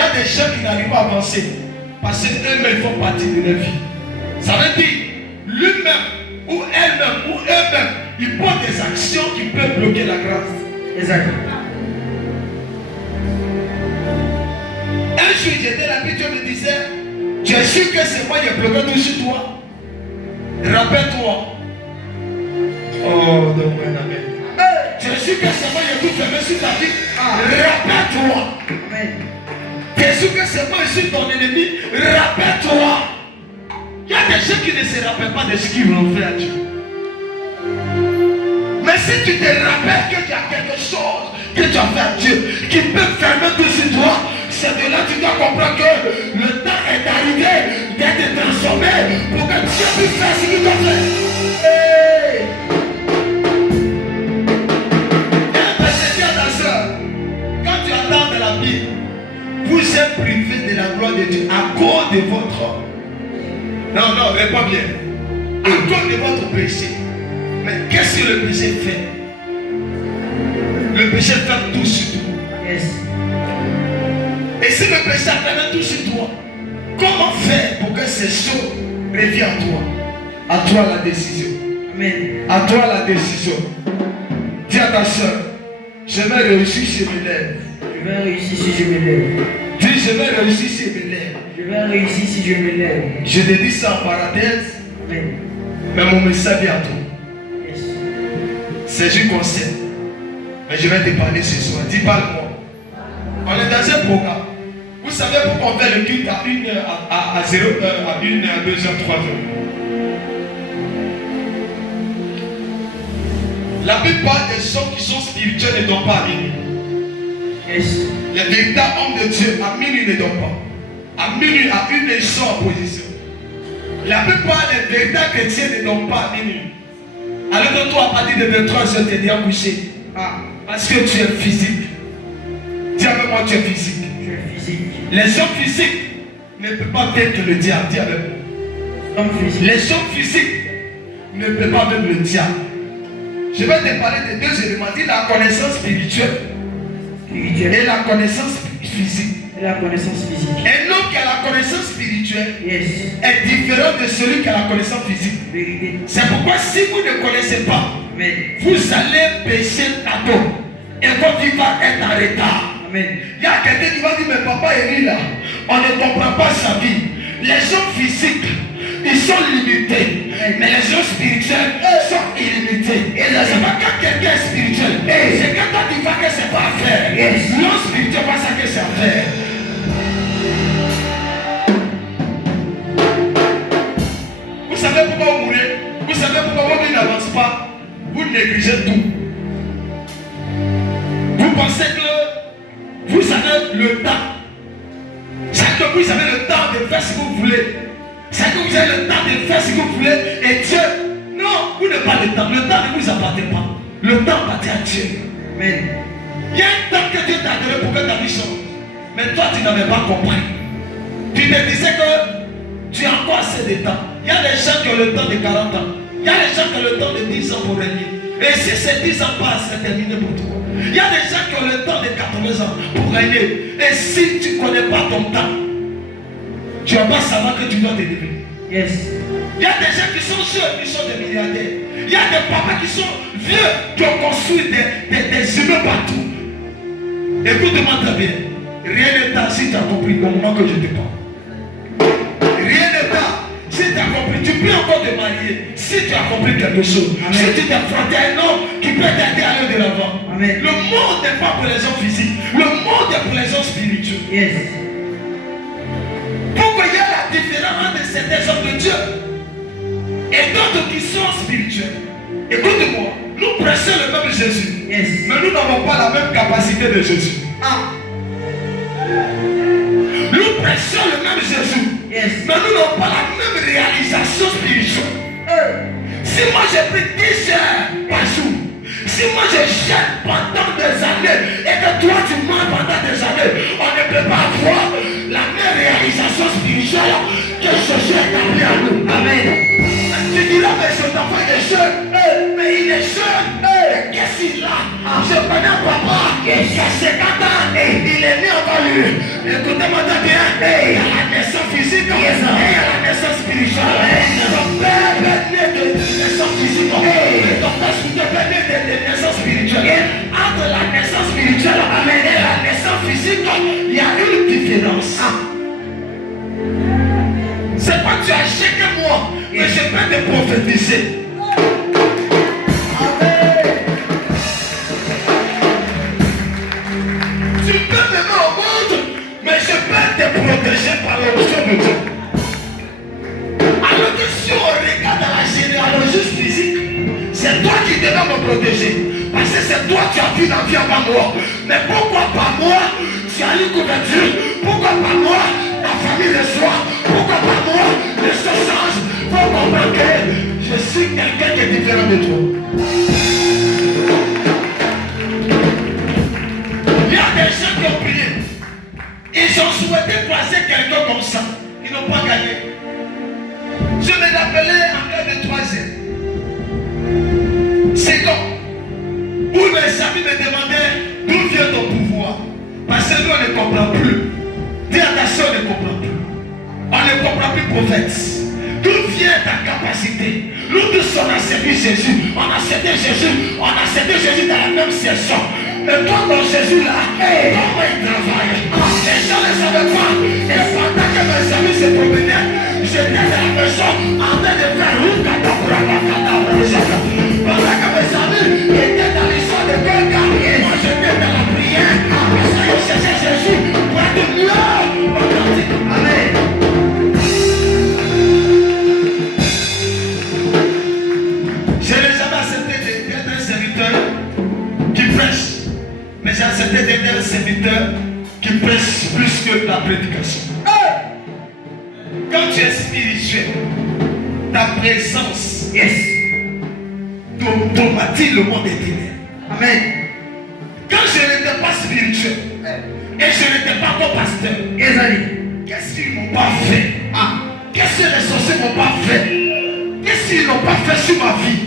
y a des gens qui n'arrivent pas à avancer parce qu'eux-mêmes font partie de leur vie. Ça veut dire, lui-même ou elle-même ou eux-mêmes, ils posent des actions qui peuvent bloquer la grâce. Exactement. Un jour, j'étais là, puis Dieu me disait, tu es sûr que c'est moi qui ai bloqué tout sur toi? Rappelle-toi. Oh, donne-moi un amen. Tu es sûr que c'est moi qui ai tout fermé sur ta vie? Rappelle-toi. Tu es sûr que c'est moi qui suis ton ennemi? Rappelle-toi. Il y a des gens qui ne se rappellent pas de ce qu'ils vont faire à Dieu. Mais si tu te rappelles que tu as quelque chose que tu as fait à Dieu qui peut fermer tout sur toi, c'est de là que tu dois comprendre que le temps est arrivé d'être transformé pour que Dieu puisse faire ce qu'il doit faire. Hey! Quand tu attends de la Bible, vous êtes privés de la gloire de Dieu à cause de votre... Non, mais pas bien. À cause de votre péché. Mais qu'est-ce que le péché fait? Le péché fait tout sur toi. Yes. Et si le péché a fait tout sur toi, comment faire pour que ces choses reviennent à toi? À toi la décision. Amen. À toi la décision. Dis à ta soeur, je vais réussir si je me lève. Je vais réussir si je me lève. Dis, je vais réussir si je me lève. Je vais réussir si je me lève. Je te dis ça en parenthèse, Amen. mais mon message vient à toi. Yes. C'est juste conseil. Mais je vais te parler ce soir. Dis, parle-moi. On est dans un programme. Vous savez pourquoi on fait le culte à 1 heure, à 0 heure, à 1 heure, 2 heures, 3 heures. La plupart des gens qui sont spirituels ne donnent pas à minuit. Yes. Les véritables hommes de Dieu à minuit ne donnent pas. À minuit, à 1 heure, ils sont en position. La plupart des véritables chrétiens ne donnent pas à minuit. Alors que toi, à partir de 23 heures, tu es déjà couché. Parce que tu es physique. Dis avec moi, tu es physique. Je suis physique. Les hommes physiques ne peuvent pas vaincre le diable. Dis avec moi. Homme physique. Les hommes physiques ne peuvent pas vaincre le diable. Je vais te parler de deux éléments. Dis la connaissance spirituelle et la connaissance physique. Et la connaissance physique. Un homme qui a la connaissance spirituelle Yes. est différent de celui qui a la connaissance physique. Vérité. C'est pourquoi si vous ne connaissez pas, Amen. vous allez pécher à dos et votre vie va être en retard. Amen. Il y a quelqu'un qui va dire, mais papa est là, on ne comprend pas sa vie. Les gens physiques, ils sont limités. Mais les gens spirituels, eux, sont illimités. Et là, c'est pas quand quelqu'un est spirituel, c'est quand toi tu vois que c'est pas à faire. L'homme spirituel pense que c'est à faire. Vous savez pourquoi vous mourrez? Vous savez pourquoi votre vie n'avance pas? Vous négligez tout. Vous pensez que vous avez le temps. C'est que vous avez le temps de faire ce que vous voulez. C'est que vous avez le temps de faire ce que vous voulez. Et Dieu, non, vous n'avez pas le temps. Le temps ne vous appartient pas. Le temps appartient à Dieu. Amen. Il y a un temps que Dieu t'a donné pour que ta vie change. Mais toi, tu n'avais pas compris. Tu te disais que tu as encore assez de temps. Il y a des gens qui ont le temps de 40 ans. Il y a des gens qui ont le temps de 10 ans pour régner. Et si ces 10 ans passent, c'est terminé pour toi. Il y a des gens qui ont le temps de 80 ans pour régner. Et si tu ne connais pas ton temps, tu ne vas pas savoir que tu dois te lever. Yes. Il y a des gens qui sont jeunes, qui sont des milliardaires. Il y a des papas qui sont vieux, qui ont construit des immeubles partout. Écoute-moi très bien. Rien n'est tard si tu as compris au moment que je te parle. Rien n'est tard si tu as compris. Tu peux encore te marier si tu as compris quelque chose. Amen. Si tu t'es frotté à un homme qui peut t'aider à aller de l'avant. Amen. Le monde n'est pas pour les gens physiques. Le monde est pour les gens spirituels. Yes. Pourquoi il y a la différence entre certains hommes de Dieu et d'autres qui sont spirituels? Écoute-moi, nous prêchons le même Jésus. Yes. Mais nous n'avons pas la même capacité de Jésus. Nous prêchons le même Jésus. Yes. Mais nous n'avons pas la même réalisation spirituelle. Si moi j'ai pris 10 heures par jour, si moi je jette pendant des années et que toi tu mens pendant des années, on ne peut pas avoir la même réalisation spirituelle que Jésus est appelé à nous. Amen. Tu diras, mais cet enfant est jeune, mais il est jeune. Mais qu'est-ce qu'il a? Je connais un papa qui a 50 ans, il est né avant lui. Écoutez-moi bien. Il y a la naissance physique et il y a la naissance spirituelle. Ton père est né de naissance physique et ton père est né de naissance spirituelle. Entre la naissance spirituelle et la naissance physique, il y a une différence. C'est pas tu as acheté moi, mais je peux te prophétiser. Tu peux m'aimer au monde, mais je peux te protéger par l'onction de Dieu. Alors que si on regarde dans la généalogie physique, c'est toi qui devais me protéger. Parce que c'est toi qui as vu la vie avant moi. Mais pourquoi pas moi, tu as une couverture? Pourquoi pas moi, ta famille reçoit? Pourquoi pas moi, les choses changent? Faut comprendre que je suis quelqu'un qui est différent de toi. Il y a des gens qui ont prié. Ils ont souhaité placer quelqu'un comme ça. Ils n'ont pas gagné. Je me rappelais en cas de 3e. Second, où mes amis me demandaient d'où vient ton pouvoir. Parce que nous on ne comprend plus. Dis attention, on ne comprend plus. On ne comprend plus prophète. D'où vient ta capacité? Nous tous on a servi Jésus. On a accepté Jésus. On a accepté Jésus dans la même session. Mais toi ton Jésus là, comment il travaille? Les gens ne savaient pas. Et pendant que mes amis se promenaient, j'étais dans la maison en train de faire une cataphragme. Pendant que mes amis étaient dans l'histoire de quelqu'un, moi j'étais dans la prière. Parce que je cherchais Jésus pour être mieux. Amen. Je n'ai jamais accepté d'être un serviteur qui prêche. Mais j'ai accepté d'être un serviteur qui prêche plus que la prédication. Quand tu es spirituel, ta présence traumatise le monde des ténèbres. Amen. Quand je n'étais pas spirituel et je n'étais pas ton pasteur, qu'est-ce qu'ils n'ont pas fait? Qu'est-ce que les sorciers n'ont pas fait? Qu'est-ce qu'ils n'ont pas fait sur ma vie?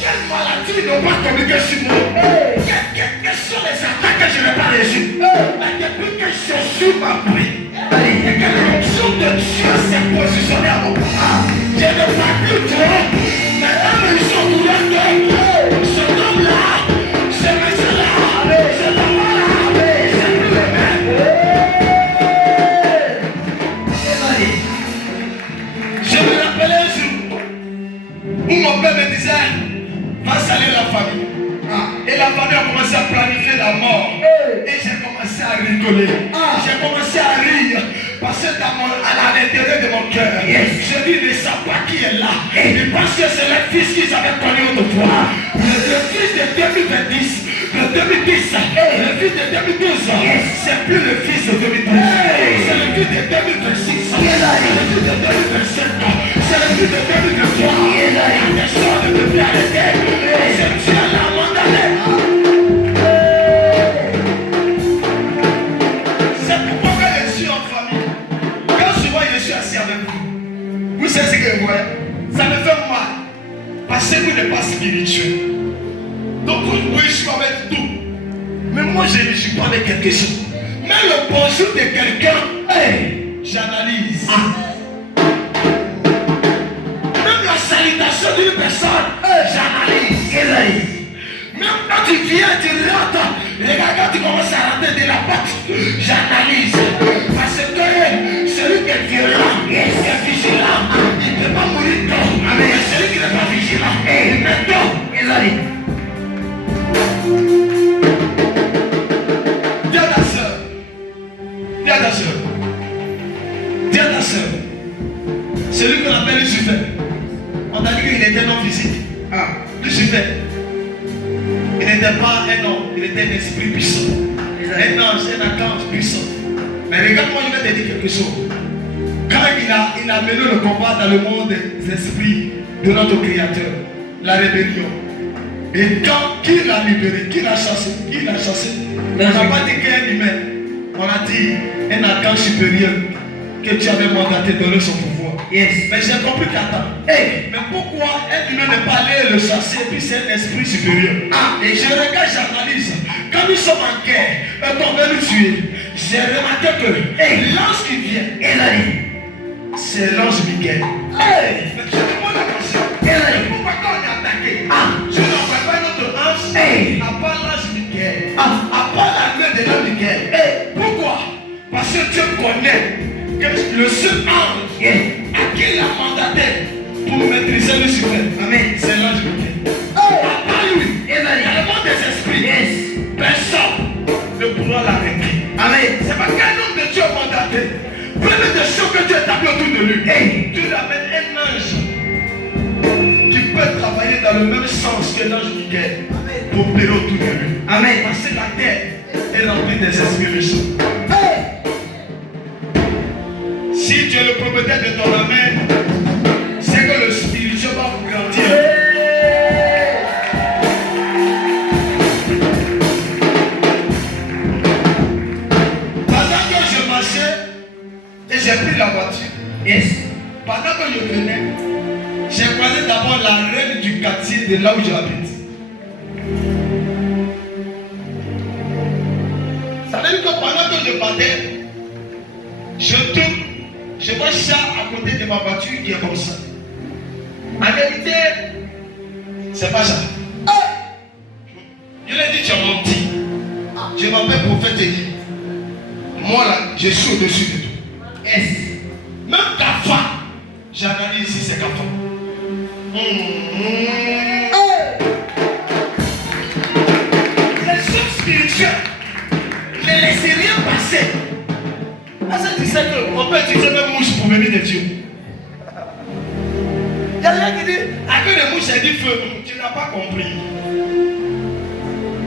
Quelle maladie ils n'ont pas communiqué sur moi? Quelles sont les attaques que je n'ai pas reçues? Mais depuis que Jésus m'a pris et que l'onction de Dieu s'est positionnée à mon part, je ne parle plus trop. Maintenant, ils sont ouverts. Ce homme-là, ce monsieur-là, ce papa-là, c'est plus le même. Je me rappelais un jour où mon père me disait, va saluer la famille. Et la famille a commencé à planifier la mort. Et j'ai commencé à rigoler. J'ai commencé à rire. Parce que à l'intérieur de mon cœur, je dis, ne savent pas qui est là. Ils pensent que c'est le fils qu'ils avaient connu autrefois. Le fils de 2010, le 2010, le fils de 2012, c'est plus le fils de 2012. C'est le fils de 2026. C'est le fils de 2027. C'est le fils de 2023. Il y a des choses de plus arrêter. C'est Dieu la mandaté. C'est pourquoi quand je suis en famille, quand souvent je suis assis avec vous, vous savez ce que vous voyez? Ça me fait mal. Parce que vous n'êtes pas spirituel. Donc vous pouvez jouer avec tout. Mais moi je ne joue pas avec quelque chose. Mais le bonjour de quelqu'un, j'analyse. Même la salutation d'une personne, j'analyse. Même quand tu viens, tu rentres, regarde quand tu commences à rentrer de la porte, j'analyse. Parce que celui qui est violent, qui est vigilant, il ne peut pas mourir tôt. Mais celui qui n'est pas vigilant, il meurt tôt. Dis à ta soeur, dis à ta soeur, dis à ta soeur, celui qu'on appelle Lucifer, on a dit qu'il était non physique. Lucifer, il n'était pas un homme, il était un esprit puissant. Un ange, un archange puissant. Mais regarde-moi, je vais te dire quelque chose. Quand il a mené le combat dans le monde des esprits de notre Créateur, la rébellion. Et quand qui l'a libéré, qui l'a chassé, on n'a pas dit qu'un humain, on a dit un archange supérieur que tu avais mandaté donner son pouvoir. Mais j'ai compris qu'attends. Mais pourquoi un humain n'est pas allé le chasser et puis c'est un esprit supérieur? Et je regarde, j'analyse. Quand nous sommes en guerre, qu'on veut nous tuer, j'ai remarqué que l'ange qui vient, c'est l'ange Michael. Mais je me pose la question. Pourquoi quand on est attaqué, je n'envoie pas notre ange à part l'ange Michael, à part la main de l'ange Michael. Pourquoi? Parce que Dieu connaît que le seul ange à qui il a mandaté pour maîtriser le suprême, c'est l'ange Michael. À part lui, il y a le monde des esprits. Personne ne pourra l'arrêter. C'est pas quel nom de Dieu a mandaté. Prenez des choses que Dieu établit autour de lui. Dieu amène un ange qui peut travailler dans le même sens que l'ange Michael pour opérer autour de lui. Parce que la terre est remplie des esprits méchants. Si tu es le propriétaire de ton amen, c'est que le spirituel va vous grandir. Pendant que je marchais et j'ai pris la voiture, pendant que je venais, j'ai croisé d'abord la reine du quartier de là où j'habite. Ça veut dire que pendant que je partais, je tourne, je vois ça à côté de ma voiture qui est comme ça. En vérité, c'est pas ça. Je lui ai dit, tu as menti. Je m'appelle prophète Élie. Moi là, je suis au-dessus de tout. Même ta femme, j'analyse ici, c'est ta femme. Les choses spirituelles ne laissez rien passer. Parce que tu sais qu'on peut utiliser même mouche pour venir de Dieu. Il y a rien qui dit, à que les mouches aient dit feu, tu n'as pas compris.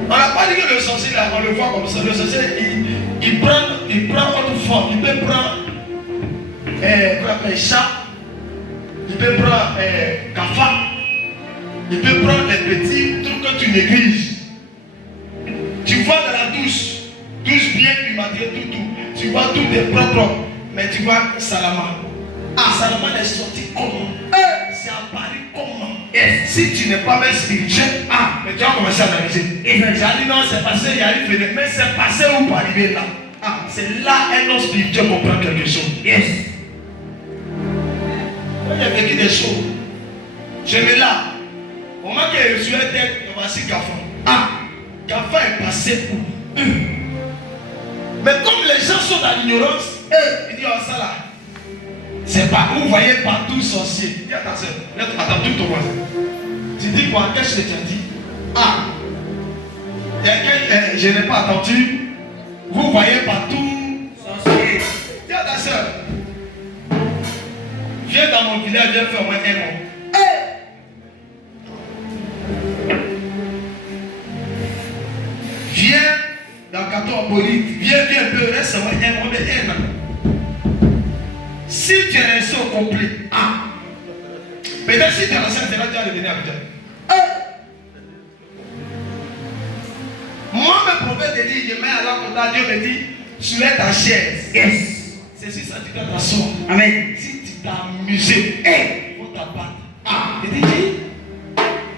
On n'a pas dit que le sorcier, là, on le voit comme ça. Le sorcier, il prend autre forme. Il peut prendre chat, il peut prendre cafard, il peut prendre les petits trucs que tu négliges. Tu vois dans la douche bien climatée, tout. Tu vois tout est propre, mais tu vois Salama. Salama est sorti comment? C'est apparu comment? Si tu n'es pas même spirituel, mais tu vas commencer à analyser. J'ai dit non, c'est passé, il y a une fenêtre, mais c'est passé où pour arriver là? C'est là un homme spirituel comprend quelque chose. Il y a vécu des choses. Je me là. Au moment que je suis tête, voici Gafa. Gafa est passé où? Mais comme les gens sont dans l'ignorance, ils disent, ça là, c'est pas, vous voyez partout sorcier. Dis à ta soeur, attends tout ton voisin. Tu dis quoi? Qu'est-ce que tu as dit? Je n'ai pas attendu. Vous voyez partout sorcier. Dis à ta soeur, viens dans mon village, viens faire moins un mot. Viens dans 14 polites, viens un peu, reste moins un mot de haine. Si tu es resté au complet, peut-être si tu es resté, tu vas revenir à Abidjan. Moi, mes prophètes te disent, je mets à l'encontre, Dieu me dit, soulève ta chaise. C'est si ça, tu dois t'asseoir. Amen. Si tu t'as amusé, il faut t'abattre. Il dit,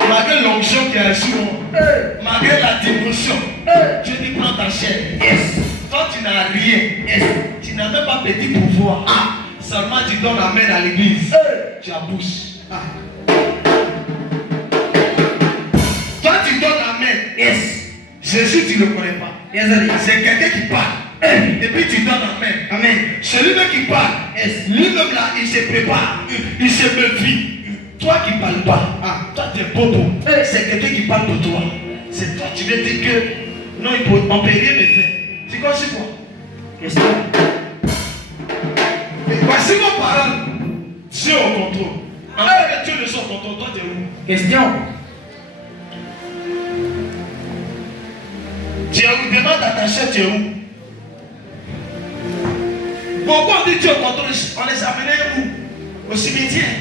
malgré l'onction qui est sur moi, malgré la dévotion, je dis, prends ta chaise. Toi, tu n'as rien. Tu n'as même pas petit pouvoir. Seulement, tu donnes la main à l'église. Tu accouches. Toi, tu donnes la main. Jésus, tu ne le connais pas. C'est quelqu'un qui parle. Et puis tu donnes la main. Amen. Celui-même qui parle, lui-même là, il se prépare. Il se méfie. Toi qui ne parles pas, toi tu es bobo. C'est quelqu'un qui parle pour toi. C'est toi, tu veux dire que non, on ne peut rien me faire. C'est quoi, c'est quoi? Question. Voici vos paroles. Dieu au contrôle. En fait, Dieu ne soit au contrôle, toi tu es où? Question. Tu es où? Demande à ta chef, tu es où? Pourquoi on dit Dieu au contrôle? On les amenait où? Au cimetière.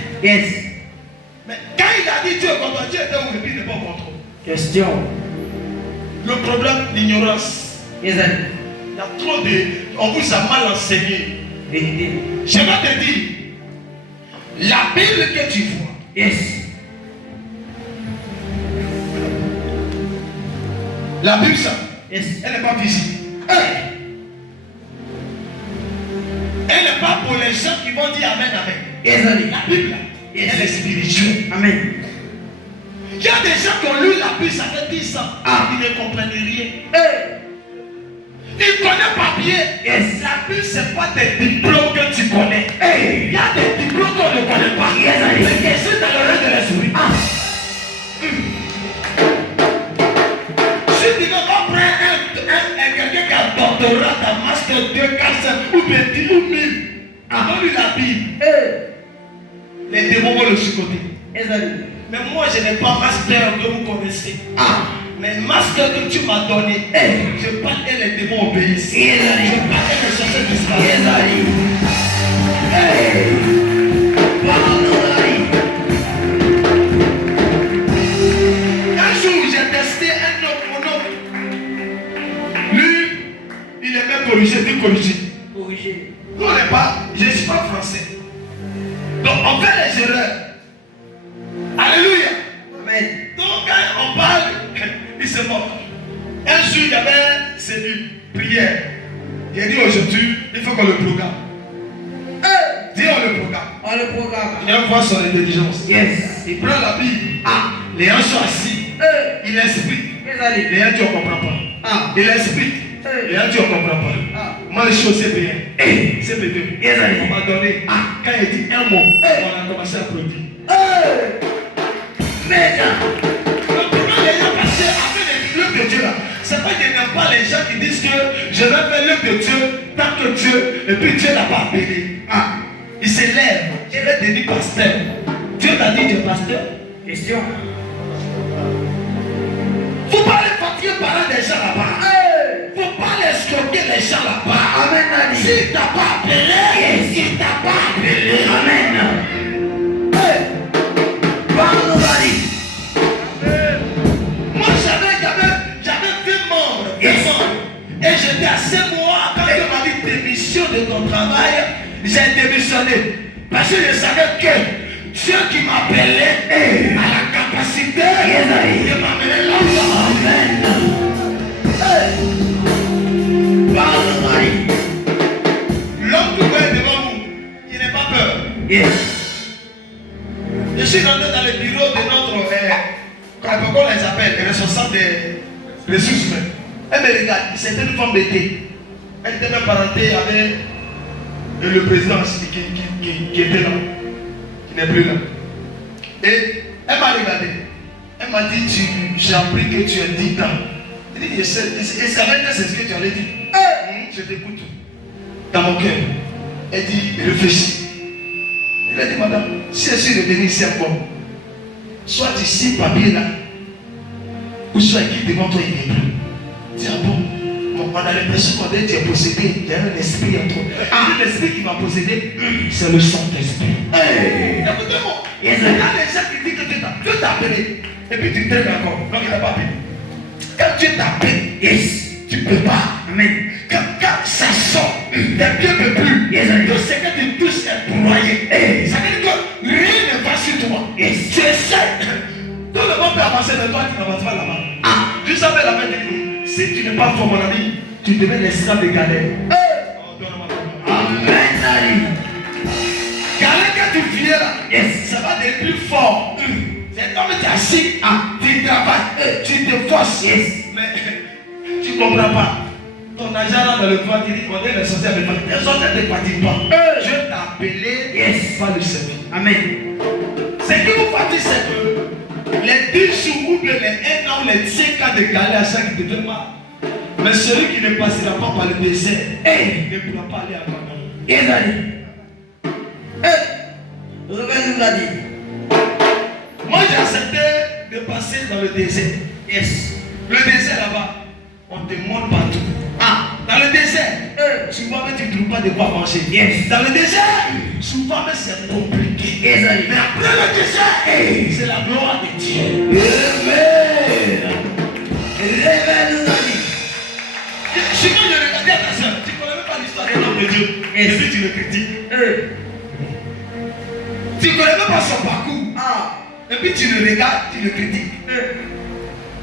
Mais quand il a dit Dieu au contrôle, Dieu était où? Et puis il n'est pas au contrôle. Question. Le problème d'ignorance. Il y a trop de. On vous a mal enseigné. Je vais te dire, la Bible que tu vois, la Bible ça, Yes. Elle n'est pas visible. Elle n'est pas pour les gens qui vont dire Amen, Amen. Yes. La Bible, elle est spirituelle. Amen. Il y a des gens qui ont lu la Bible, ça fait 10 ans. Ils ne comprennent rien. Ils ne connaissent pas bien. Yes. La Bible, ce n'est pas des diplômes que tu connais. Il y a des diplômes qu'on ne connaît pas. Yes. Mais qui sont dans le règne de l'esprit. Si tu ne vas prendre quelqu'un qui a un doctorat, un master 2, 4, 5 ou 10 ou 1000, avant lu la Bible, les démons vont le sous-côté. Yes. Mais moi, je n'ai pas master que vous connaissez. Mais master que tu m'as donné, je parle et les démons obéissent. Je parle et les chasseurs disparaissent. Un jour, j'ai testé un homme, mon homme. Lui, il aimait corriger, dit corriger. Nous, on n'est pas, je ne suis pas français. Donc, on fait les erreurs. Alléluia. Amen. Donc, quand on parle, il se moque. Un jour, il y avait cellule, prière. Il a dit aujourd'hui, il faut qu'on le programme. Dis on le programme. On le programme. Il y a une voix sur l'intelligence. Yes. Il prend la Bible. Les gens sont assis. Il explique. Les gens, tu ne comprends pas. Il explique. Les gens, tu ne comprends pas. Moi, je suis au CP1. CP2. On m'a donné. Quand il dit un mot, on a commencé à produire. Le problème des gens, parce qu'après l'œuvre de Dieu là, c'est pas qu'il n'aime pas les gens qui disent que je vais faire l'œuvre de Dieu tant que Dieu, et puis Dieu n'a pas appelé. Il s'élève, je vais devenir pasteur. Dieu t'a dit tu es pasteur. Question. Faut pas les fatiguer par des gens là-bas. Faut pas les escroquer les gens là-bas. Amen. S'il t'a pas appelé, il t'a pas appelé. Amen. Moi j'avais vu membres. Et j'étais à 5 mois quand Dieu m'a dit démission de ton travail. J'ai démissionné. Parce que je savais que Dieu qui m'appelait a la capacité de m'amener là-bas. L'homme qui est devant vous, il n'a pas peur. Je suis rentré dans le bureau de notre, comment on les appelle, les responsables des ressources humaines. Elle me regarde, c'était une femme d'été. Elle était même parentée avec le président qui était là, qui n'est plus là. Et elle m'a regardé. Elle m'a dit, j'ai appris que tu es 10 ans. Elle dit, je savais que c'est ce que tu allais dire. Je t'écoute. Dans mon cœur. Elle dit, réfléchis. Il a dit, madame, si je suis revenu ici encore, soit ici, papier là, ou soit écrit devant toi, il n'est plus. Dis, ah bon, on a l'impression qu'on est possédé. Il y a un esprit en toi. L'esprit qui m'a possédé, c'est le Saint-Esprit. Écoutez-moi, il y a des gens qui disent que Dieu t'a appelé, et puis tu traînes encore. Donc il n'a pas appelé. Quand Dieu t'appelle, tu ne peux pas. Amen. Quand ça sort, tes pieds ne peuvent plus. Tout ce que tu touches est broyé. Ça veut dire que rien ne va sur toi. Tu essaies. Tout le monde peut avancer, mais toi tu n'avances pas là-bas. Juste après la fin de nous, si tu n'es pas fort, mon ami, tu deviens l'esclave de galère. Amen. Galère que tu viens là, ça va devenir plus fort. C'est comme tu es assis, tu travailles, tu te forces. Mais tu ne comprends pas. Ton agent là dans le ventre, il dit qu'on est les sorciers avec moi. Les sorciers ne fatiguent pas. Dieu t'a appelé, pas le servir. Amen. Ce qui vous fatigue, c'est que les 10 jours ou bien les 1 an ou les 5 ans de galère à chaque qui te fait mal. Mais celui qui ne passera pas par le désert, ne pourra pas aller à Canaan. Moi j'ai accepté de passer dans le désert. Le désert là-bas, on te montre partout. Dans le désert, souvent tu ne trouves pas de quoi manger. Dans le désert, souvent c'est compliqué. Mais après le désert, c'est la gloire de Dieu. Souvent je regardais à ta soeur, tu ne connais même pas l'histoire d'un homme de Dieu. Et puis tu le critiques. Tu ne connais même pas son parcours. Et puis tu le regardes, tu le critiques.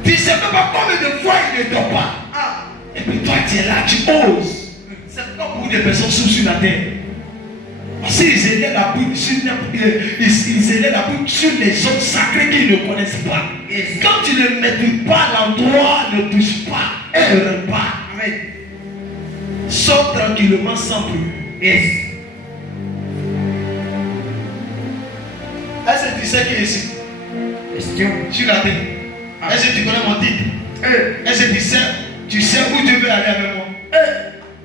Tu ne sais même pas combien de fois il ne dort pas. Et puis toi, tu es là, tu oses. C'est pourquoi beaucoup de personnes sont sur la terre. S'ils étaient la bouche sur les zones sacrées qu'ils ne connaissent pas. Quand tu ne maîtrises pas l'endroit, ne touche pas, erre pas. Amen. Sors tranquillement sans bruit. Yes. Est-ce que tu sais qui est ici? Question. Sur la terre. Est-ce que tu connais mon titre? Est-ce que tu sais où Dieu veut aller avec moi?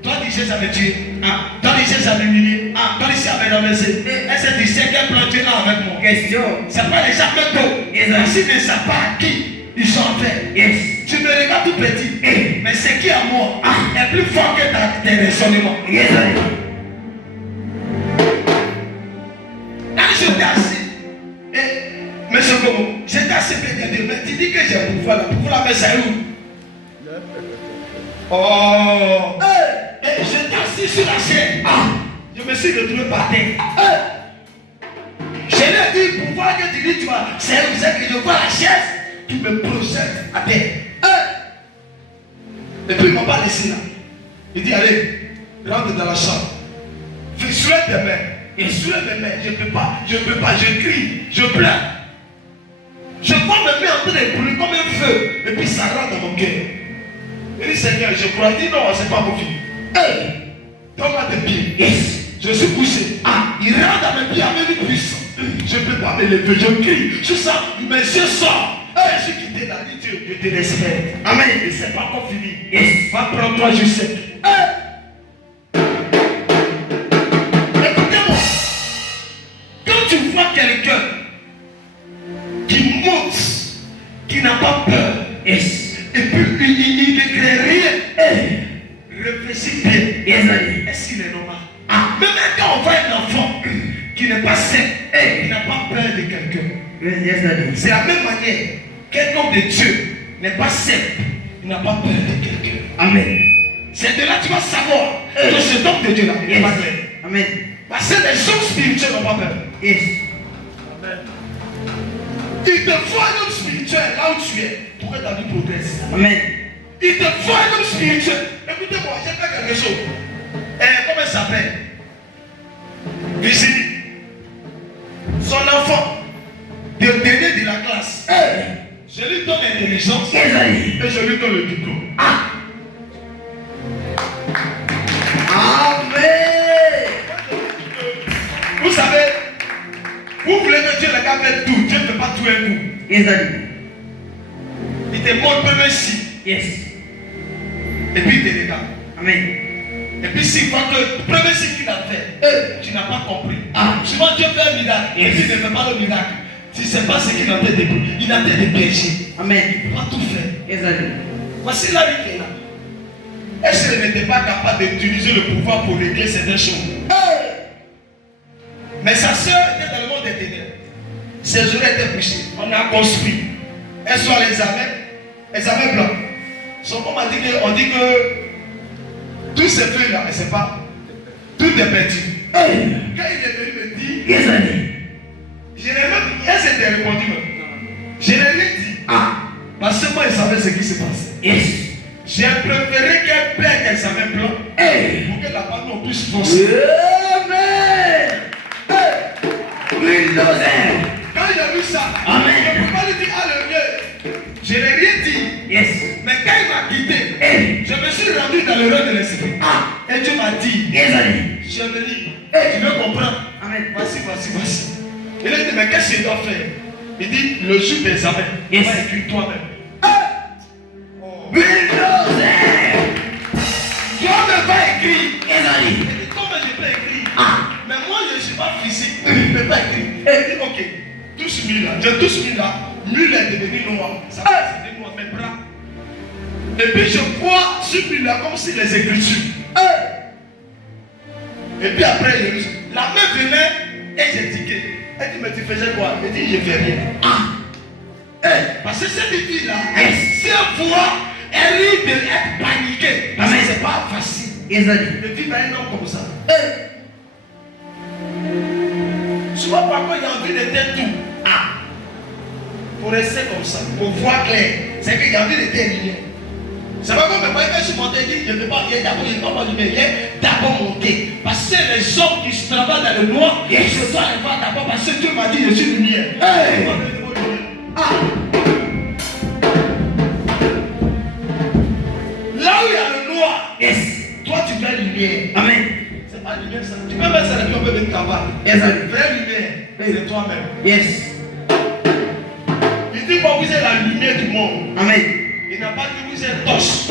Toi tu sais ça me tuer. Toi tu sais ça m'humilier. Toi tu sais ça m'énerver. Est-ce que tu sais quel plan Dieu a avec moi? Question. C'est pas les gens que s'ils ne savent pas à qui ils sont faits. Yes. Tu me regardes tout petit. Mais ce qui est à moi est plus fort que tes raisonnements. Yes. Quand j'étais assis, monsieur Gomo, j'étais assis près de Dieu, mais tu dis que j'ai pouvoir là. Pouvoir là, mais c'est où? Oh! J'étais assis sur la chaise. Je me suis retrouvé par terre. Je lui ai dit, pouvoir que tu dis, tu vois, c'est où c'est que je vois la chaise qui me projette à terre. Et puis il ne m'a pas laissé là. Il dit, allez, rentre dans la chambre. Fais soulève tes mains. Et soulève mes mains. Je ne peux pas, je crie, je pleure. Je vois mes mains en train de brûler comme un feu. Et puis ça rentre dans mon cœur. Il dit, Seigneur, je crois. Il dit, non, c'est pas mon fils. Donne-moi tes pieds. Yes. Je suis couché. Il rentre dans mes pieds avec une puissance. Je ne peux pas me lever. Je crie. Je sens, mes yeux sortent. Je suis quitté la vie. Dieu, je te respecte. Amen. Et c'est pas encore fini. Yes. Va prendre toi, je sais. Écoutez-moi. Quand tu vois quelqu'un qui monte, qui n'a pas peur, yes. Et puis il ne crée rien, réfléchis bien. Yes. Est-ce qu'il est normal? Même quand on voit un enfant qui n'est pas sain, il n'a pas peur de quelqu'un. Yes. C'est la même manière qu'un homme de Dieu n'est pas sain, il n'a pas peur de quelqu'un. Amen. C'est de là que tu vas savoir que cet homme de Dieu là, il n'est pas clair. Amen. Parce que les hommes spirituels n'ont pas peur. Yes. Amen. Il te faut un homme spirituel là où tu es pour que ta vie progresse. Amen. Il te faut un homme spirituel. Écoutez-moi, j'ai fait quelque chose. Comment il s'appelle? Virginie. Son enfant, de dernier de la classe. Je lui donne l'intelligence et je lui donne le diplôme. Amen. Vous savez, vous voulez que Dieu le garde fait tout. Dieu ne fait pas tout un coup. Il te montre premier si. Yes. Et puis il te regarde. Amen. Et puis s'il voit que le premier signe qu'il a fait, tu n'as pas compris. Souvent Dieu fait un miracle. Et puis il ne fait pas le miracle. Tu ne sais pas ce qu'il a fait de plus. Il a fait des péchés. Amen. Il ne peut pas tout faire. Voici la vie qui est là. Est-ce qu'elle n'était pas capable d'utiliser le pouvoir pour régler certaines choses? Mais sa soeur était dans le monde des ténèbres. Ses oreilles étaient bouchées. On a construit. Elle soit l'examen blanc. Son père m'a dit que tous ces feuilles-là, elle ne sait pas. Tout est perdu. Quand il est venu me dire, je n'ai même, elle s'était répondu même. Je n'ai rien dit. Parce que moi, elle savait ce qui se passait. Yes. J'ai préféré qu'elle perde l'examen blanc pour que la balle puisse foncer. Amen. Quand j'ai vu ça, amen. Je ne peux pas lui dire alléluia. Je n'ai rien dit. Yes. Mais quand il m'a quitté, je me suis rendu dans le rôle de l'esprit. Et Dieu m'a dit, yes, je suis venu. Tu veux comprendre? Amen. Voici. Il a dit, mais qu'est-ce que je dois faire? Il dit, le jour des examens, yes. Va écrire toi-même. Toi-même va écrire. Il dit, comment je peux écrire? Mais moi, je ne suis pas physique. Je ne peux pas écrire. Il dit, ok, tous mis là. J'ai tous mis là. Nul est devenu noir. Ça va être noir, mes bras. Et puis je vois sur lui là comme si les écritures. Et puis après, la main venait et j'ai dit, elle dit, mais tu faisais quoi? Elle dit, je fais rien. Parce que cette fille là, si elle voit, elle risque d'être paniquée. Parce que c'est pas facile. De vivre un homme comme ça. Souvent, parfois, il y a envie de faire tout. Pour rester comme ça, pour voir clair. C'est qu'il y a envie de terminer. C'est pas comme quand je suis monté, il dit, je ne peux pas, il y a d'abord lumière, il est d'abord monté. Parce que les hommes qui se travaillent dans le noir, je dois les voir d'abord parce que Dieu m'a dit, je suis lumière. Hey. Ah. Là où il y a le noir, Yes. toi tu fais lumière. Amen. C'est pas lumière, ça. Tu peux mettre ça là, on peut mettre cabane. Yes. Vraie lumière, c'est toi-même. Yes. Il dit, bon, vous êtes la lumière du monde. Amen. Il n'a pas dit, vous êtes torche.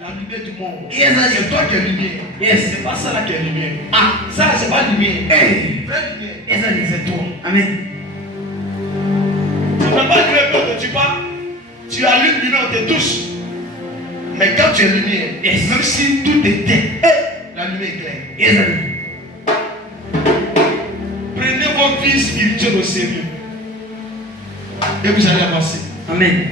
La lumière du monde. Yes. C'est toi qui es lumière. Yes. C'est pas ça là qui est lumière. Ah. Ça, c'est pas lumière. Hey. Vraie lumière. Yes. C'est toi. Amen. Tu ne peux pas lumière quand tu pars. Tu allumes lumière, on te touche. Mais quand tu es lumière, Yes. même si tout est éteint, la lumière est claire. Yes. Prenez votre vie spirituelle au sérieux. Et vous allez avancer. Amen.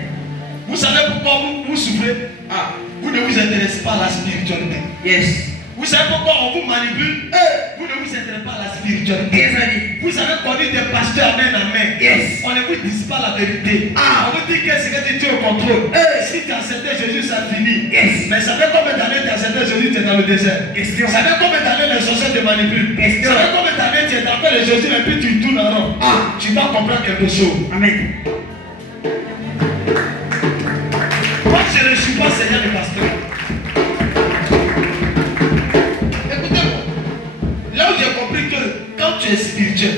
Vous savez pourquoi vous souffrez? Ah, vous ne vous intéressez pas à la spiritualité. Yes. Vous savez pourquoi on vous manipule? Vous ne vous intéressez pas à la spiritualité. Yes. Vous savez qu'on dit des pasteurs main en main. Yes. On ne vous dit pas la vérité. Ah. On vous dit que c'est que tu es au contrôle. Si tu as accepté Jésus, ça finit. Yes. Mais ça fait combien d'années tu as accepté Jésus, tu es dans le désert? Question. Ça fait combien d'années les sorciers te manipulent? Question. Ça fait combien d'années tu es dans le Jésus et puis tu tournes en rond? Ah. Tu dois comprendre quelque chose. Amen. Moi, je ne suis pas seigneur de pasteur. Écoutez-moi. Là où j'ai compris que quand tu es spirituel,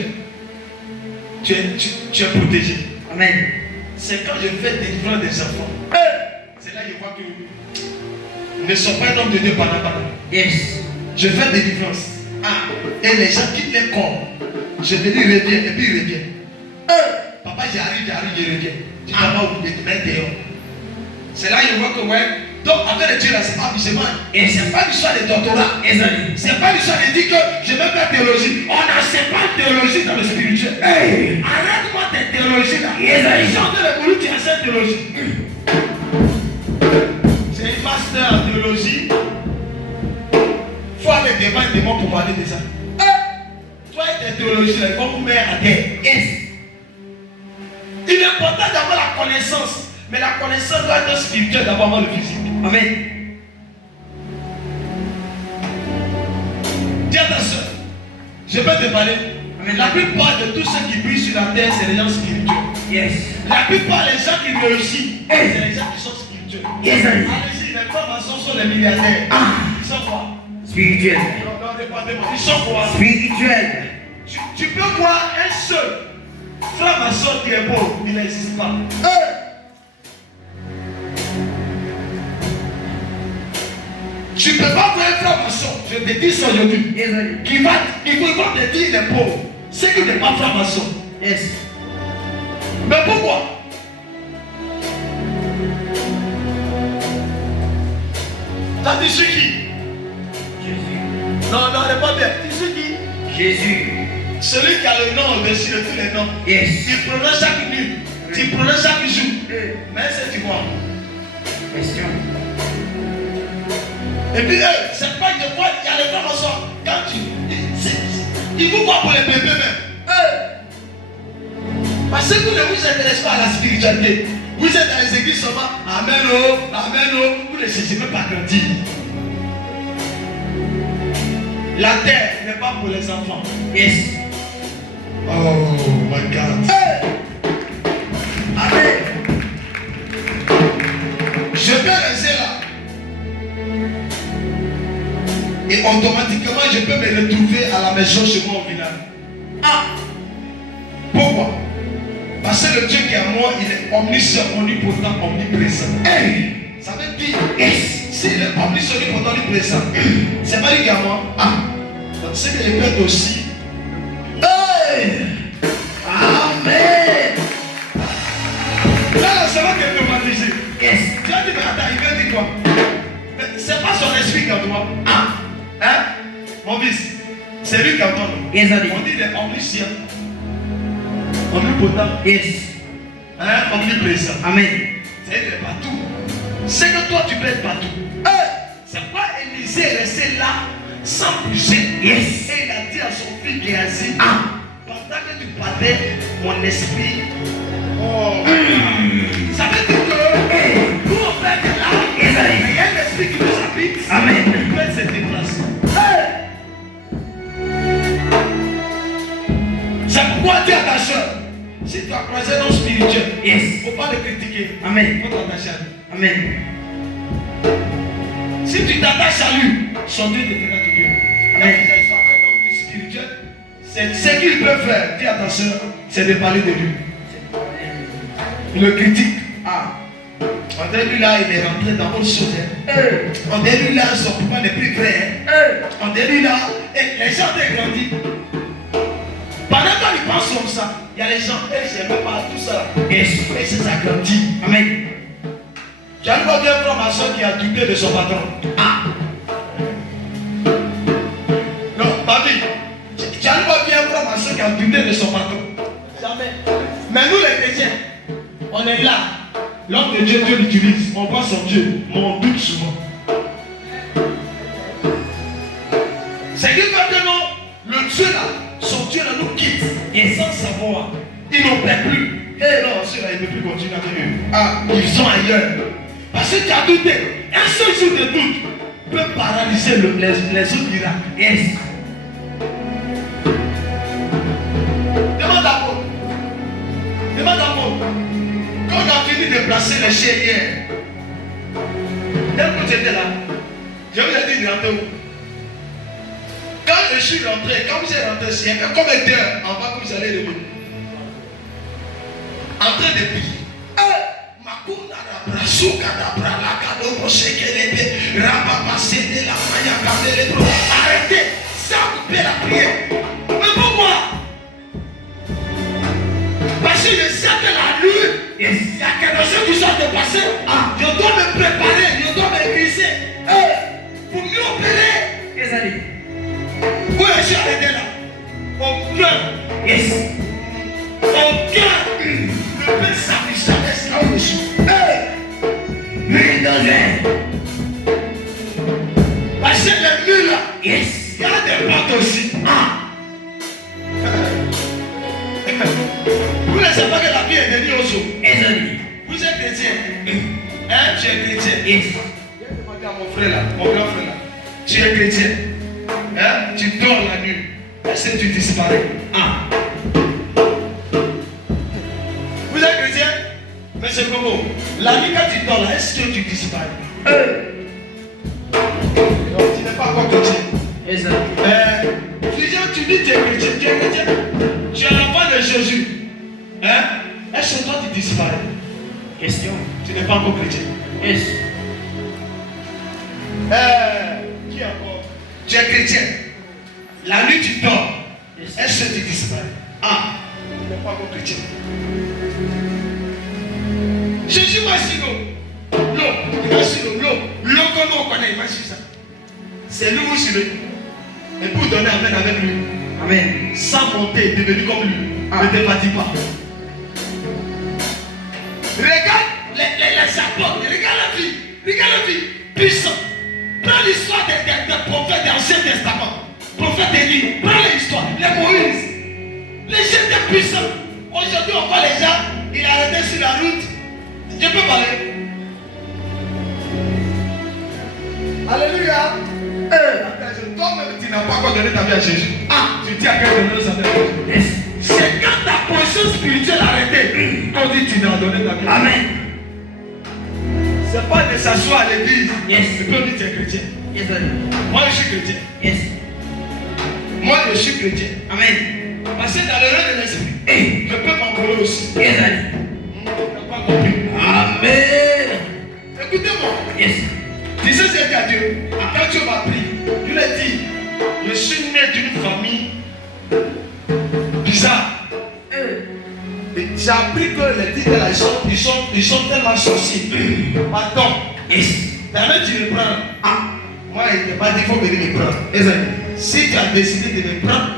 tu es protégé. Amen. C'est quand je fais délivrer des enfants. C'est là que je vois que ne sont pas un homme de Dieu pendant. Yes. Je fais délivrance. Ah. Et les gens quittent les corps. Je te dis reviens et puis il revient. Papa, j'arrive, je reviens. Tu n'as pas oublié de mettre dehors. C'est là que je vois que ouais. Donc avec le Dieu là, c'est pas musulman. Et c'est pas l'histoire de doctorat. C'est pas l'histoire de dire que je vais faire théologie. On n'enseigne pas théologie dans le spirituel. Hey. Arrête-moi tes théologies là. Yes. Chante le boulot, tu enseignes théologie. C'est une master en théologie. Il faut aller devant un démon pour parler de ça. Toi et tes théologies là, ils vont vous mettre à terre. Yes. Il est important d'avoir la connaissance. Mais la connaissance doit être spirituelle d'abord avant le physique. Amen. Dis à ta soeur, je peux te parler. Amen. La plupart de tous ceux qui brillent sur la terre, c'est les gens spirituels. Yes. La plupart des gens qui réussissent, c'est les gens qui sont spirituels. Yes. Allez-y, les francs-maçons sont les milliardaires. Ah. Ils sont quoi? Spirituel. Non, dépendamment. Ils sont quoi? Spirituel. Tu peux voir un seul franc-maçon qui est pauvre, il n'existe pas. Tu ne peux pas voir un franc-maçon, je te dis ça aujourd'hui, Yes. il va te dire il est pauvre. C'est qu'il n'est pas franc-maçon. Yes. Mais pourquoi? T'as dit c'est qui? Jésus. Non, n'est pas bien. Tu sais qui? Jésus. Celui qui a le nom au-dessus de tous les noms. Yes. Tu prononces chaque nuit, tu prononces chaque jour. Mais c'est tu vois. Question. Et puis, c'est pas de quoi il y a les francs-maçons. Quand tu. Il vous voit pour les bébés même. Parce que vous ne vous intéressez pas à la spiritualité. Vous êtes dans les églises seulement. Amen, oh, amen, oh. Vous ne cherchez même pas grandir. La terre n'est pas pour les enfants. Yes. Oh my God. Amen. Je peux rester là. Et automatiquement, je peux me retrouver à la maison chez moi au village. Ah! Pourquoi? Parce que le Dieu qui est à moi, il est omniscient, omnipotent, omniprésent. Hey! Ça veut dire, yes. S'il est omniscient, omnipotent, omniprésent, c'est pas lui qui est à moi. Ah! Donc c'est que je peux être aussi. Hey! Amen! Là, c'est moi qui est automatisé. Yes. Tu as dit, mais attends, il veut dire quoi? C'est pas son esprit qui est en toi. Ah! Hein? Mon fils, c'est lui qui entend. Yes. On dit il est omniscient, omnipotent, Yes. hein? Omniprésent. Amen. C'est-à-dire qu'il est partout. C'est que toi tu peux être partout. C'est pas Élisée resté là sans bouger. Yes. Et il a dit à son fils Géasi, ah, pendant que tu partais, mon esprit. Oh. Ça veut dire que nous on fait de là. Yes. C'est pourquoi dis à ta soeur, si tu as croisé un homme spirituel, il Yes. ne faut pas le critiquer. Amen. Il faut t'attacher à lui. Amen. Si tu t'attaches à lui, son Dieu te fera du bien. Amen. La soit un homme spirituel, c'est ce qu'il peut faire, dis à ta soeur, c'est de parler de lui. Il le critique. Ah. On dirait lui là, il est rentré dans autre chose. Hein. On dirait lui là, son pouvoir n'est plus vrai. Hein. On dirait lui là, et les gens ont grandi. Pendant qu'il pense comme ça, il y a les gens, ils n'aiment pas tout ça. Yes. Et c'est ça grandit. Amen. Tu as pas bien voir ma soeur qui a douté de son patron. Ah. Non, ma vie. Tu as pas bien voir ma soeur qui a douté de son patron. Jamais. Mais nous les chrétiens, on est là. L'homme de Dieu, Dieu l'utilise. On voit son Dieu, mais on doute souvent. C'est qu'il fait que non, le Dieu là, son Dieu là nous quitte. Et sans savoir, ils n'en paient plus. Et non, ceux-là, ils ne peuvent plus continuer avec eux. Ah, ils sont ailleurs. Parce que tu as douté. Un seul jour de doute peut paralyser les autres miracles. Yes. Demande à Paul. Demande à Paul. Quand on a fini de placer les chiens hier, dès que j'étais là, je vous ai dit de rentrer où? Quand je suis rentré, quand vous êtes rentré, il y avait combien d'heures en bas que vous allez lever? En train de prier. Arrêtez, ça couper la prière. Mais pourquoi? Parce que je sais que la nuit, il y a quelque chose qui sort de passer. Ah, je dois me préparer, je dois me glisser. Pour mieux opérer. Yes, allez. Où est-ce que j'arrêtais là? Au cœur. Yes. Au cœur. Le Père s'affiche là où je suis. Parce que les murs là, Yes. il y a des portes aussi. Ah. Vous ne savez pas que la vie est dernière au jour. Yes, allez. Vous êtes chrétien. Hein, tu es chrétien. Yes. Viens demander à mon frère là, mon grand frère là. Tu es chrétien. Hein, tu dors la nuit. Est-ce que tu disparais? Ah. Vous êtes chrétien? Mais c'est comment? La nuit quand tu dors là, est-ce que tu disparais? Non, tu n'es pas encore chrétien. Yes, allez. Tu dis tu es chrétien, tu es chrétien. Tu es l'enfant de Jésus. Hein? Est-ce que toi tu disparais? Question. Tu n'es pas encore chrétien. Yes. Qui encore? Tu es chrétien. La nuit tu dors. Yes. Est-ce que tu disparais? Ah, tu n'es pas encore chrétien. Jésus m'a dit l'eau que nous connaissons, il m'a dit ça. C'est lui vous suivez. Et pour donner amen avec lui. Amen. Sans monter, devenu comme lui. Ah. Ne te fatigue pas. Regarde les apôtres, regarde la vie puissante. Prends l'histoire des prophètes de l'Ancien Testament. Prophète Élie, prends l'histoire, les Moïse. Les gens étaient puissants. Aujourd'hui, on voit les gens, il a arrêté sur la route. Je peux parler. Alléluia. Toi-même, tu n'as pas encore donné ta vie à Jésus. Ah, tu dis à quel donner sa vie. Yes. C'est quand ta position spirituelle arrêtée qu'on dit tu n'as donné ta vie. Amen. C'est pas de s'asseoir à l'église. Yes. Tu peux dire que tu es chrétien. Yes, allez. Moi je suis chrétien. Yes. Moi je suis chrétien. Amen. Parce que dans le règne de l'esprit, je peux m'envoler aussi. Yes, allez. Tu n'as pas compris. Amen. Écoutez-moi. Yes. Tu sais ce qu'à Dieu. Quand Dieu m'a pris, il a dit, je suis né d'une famille bizarre. Et j'ai appris que les titres là, ils sont tellement sorciers. Pardon. Yes. Jamais tu me prends. Ah, moi, il ne pas dit qu'il faut venir me prendre. Si tu as décidé de me prendre,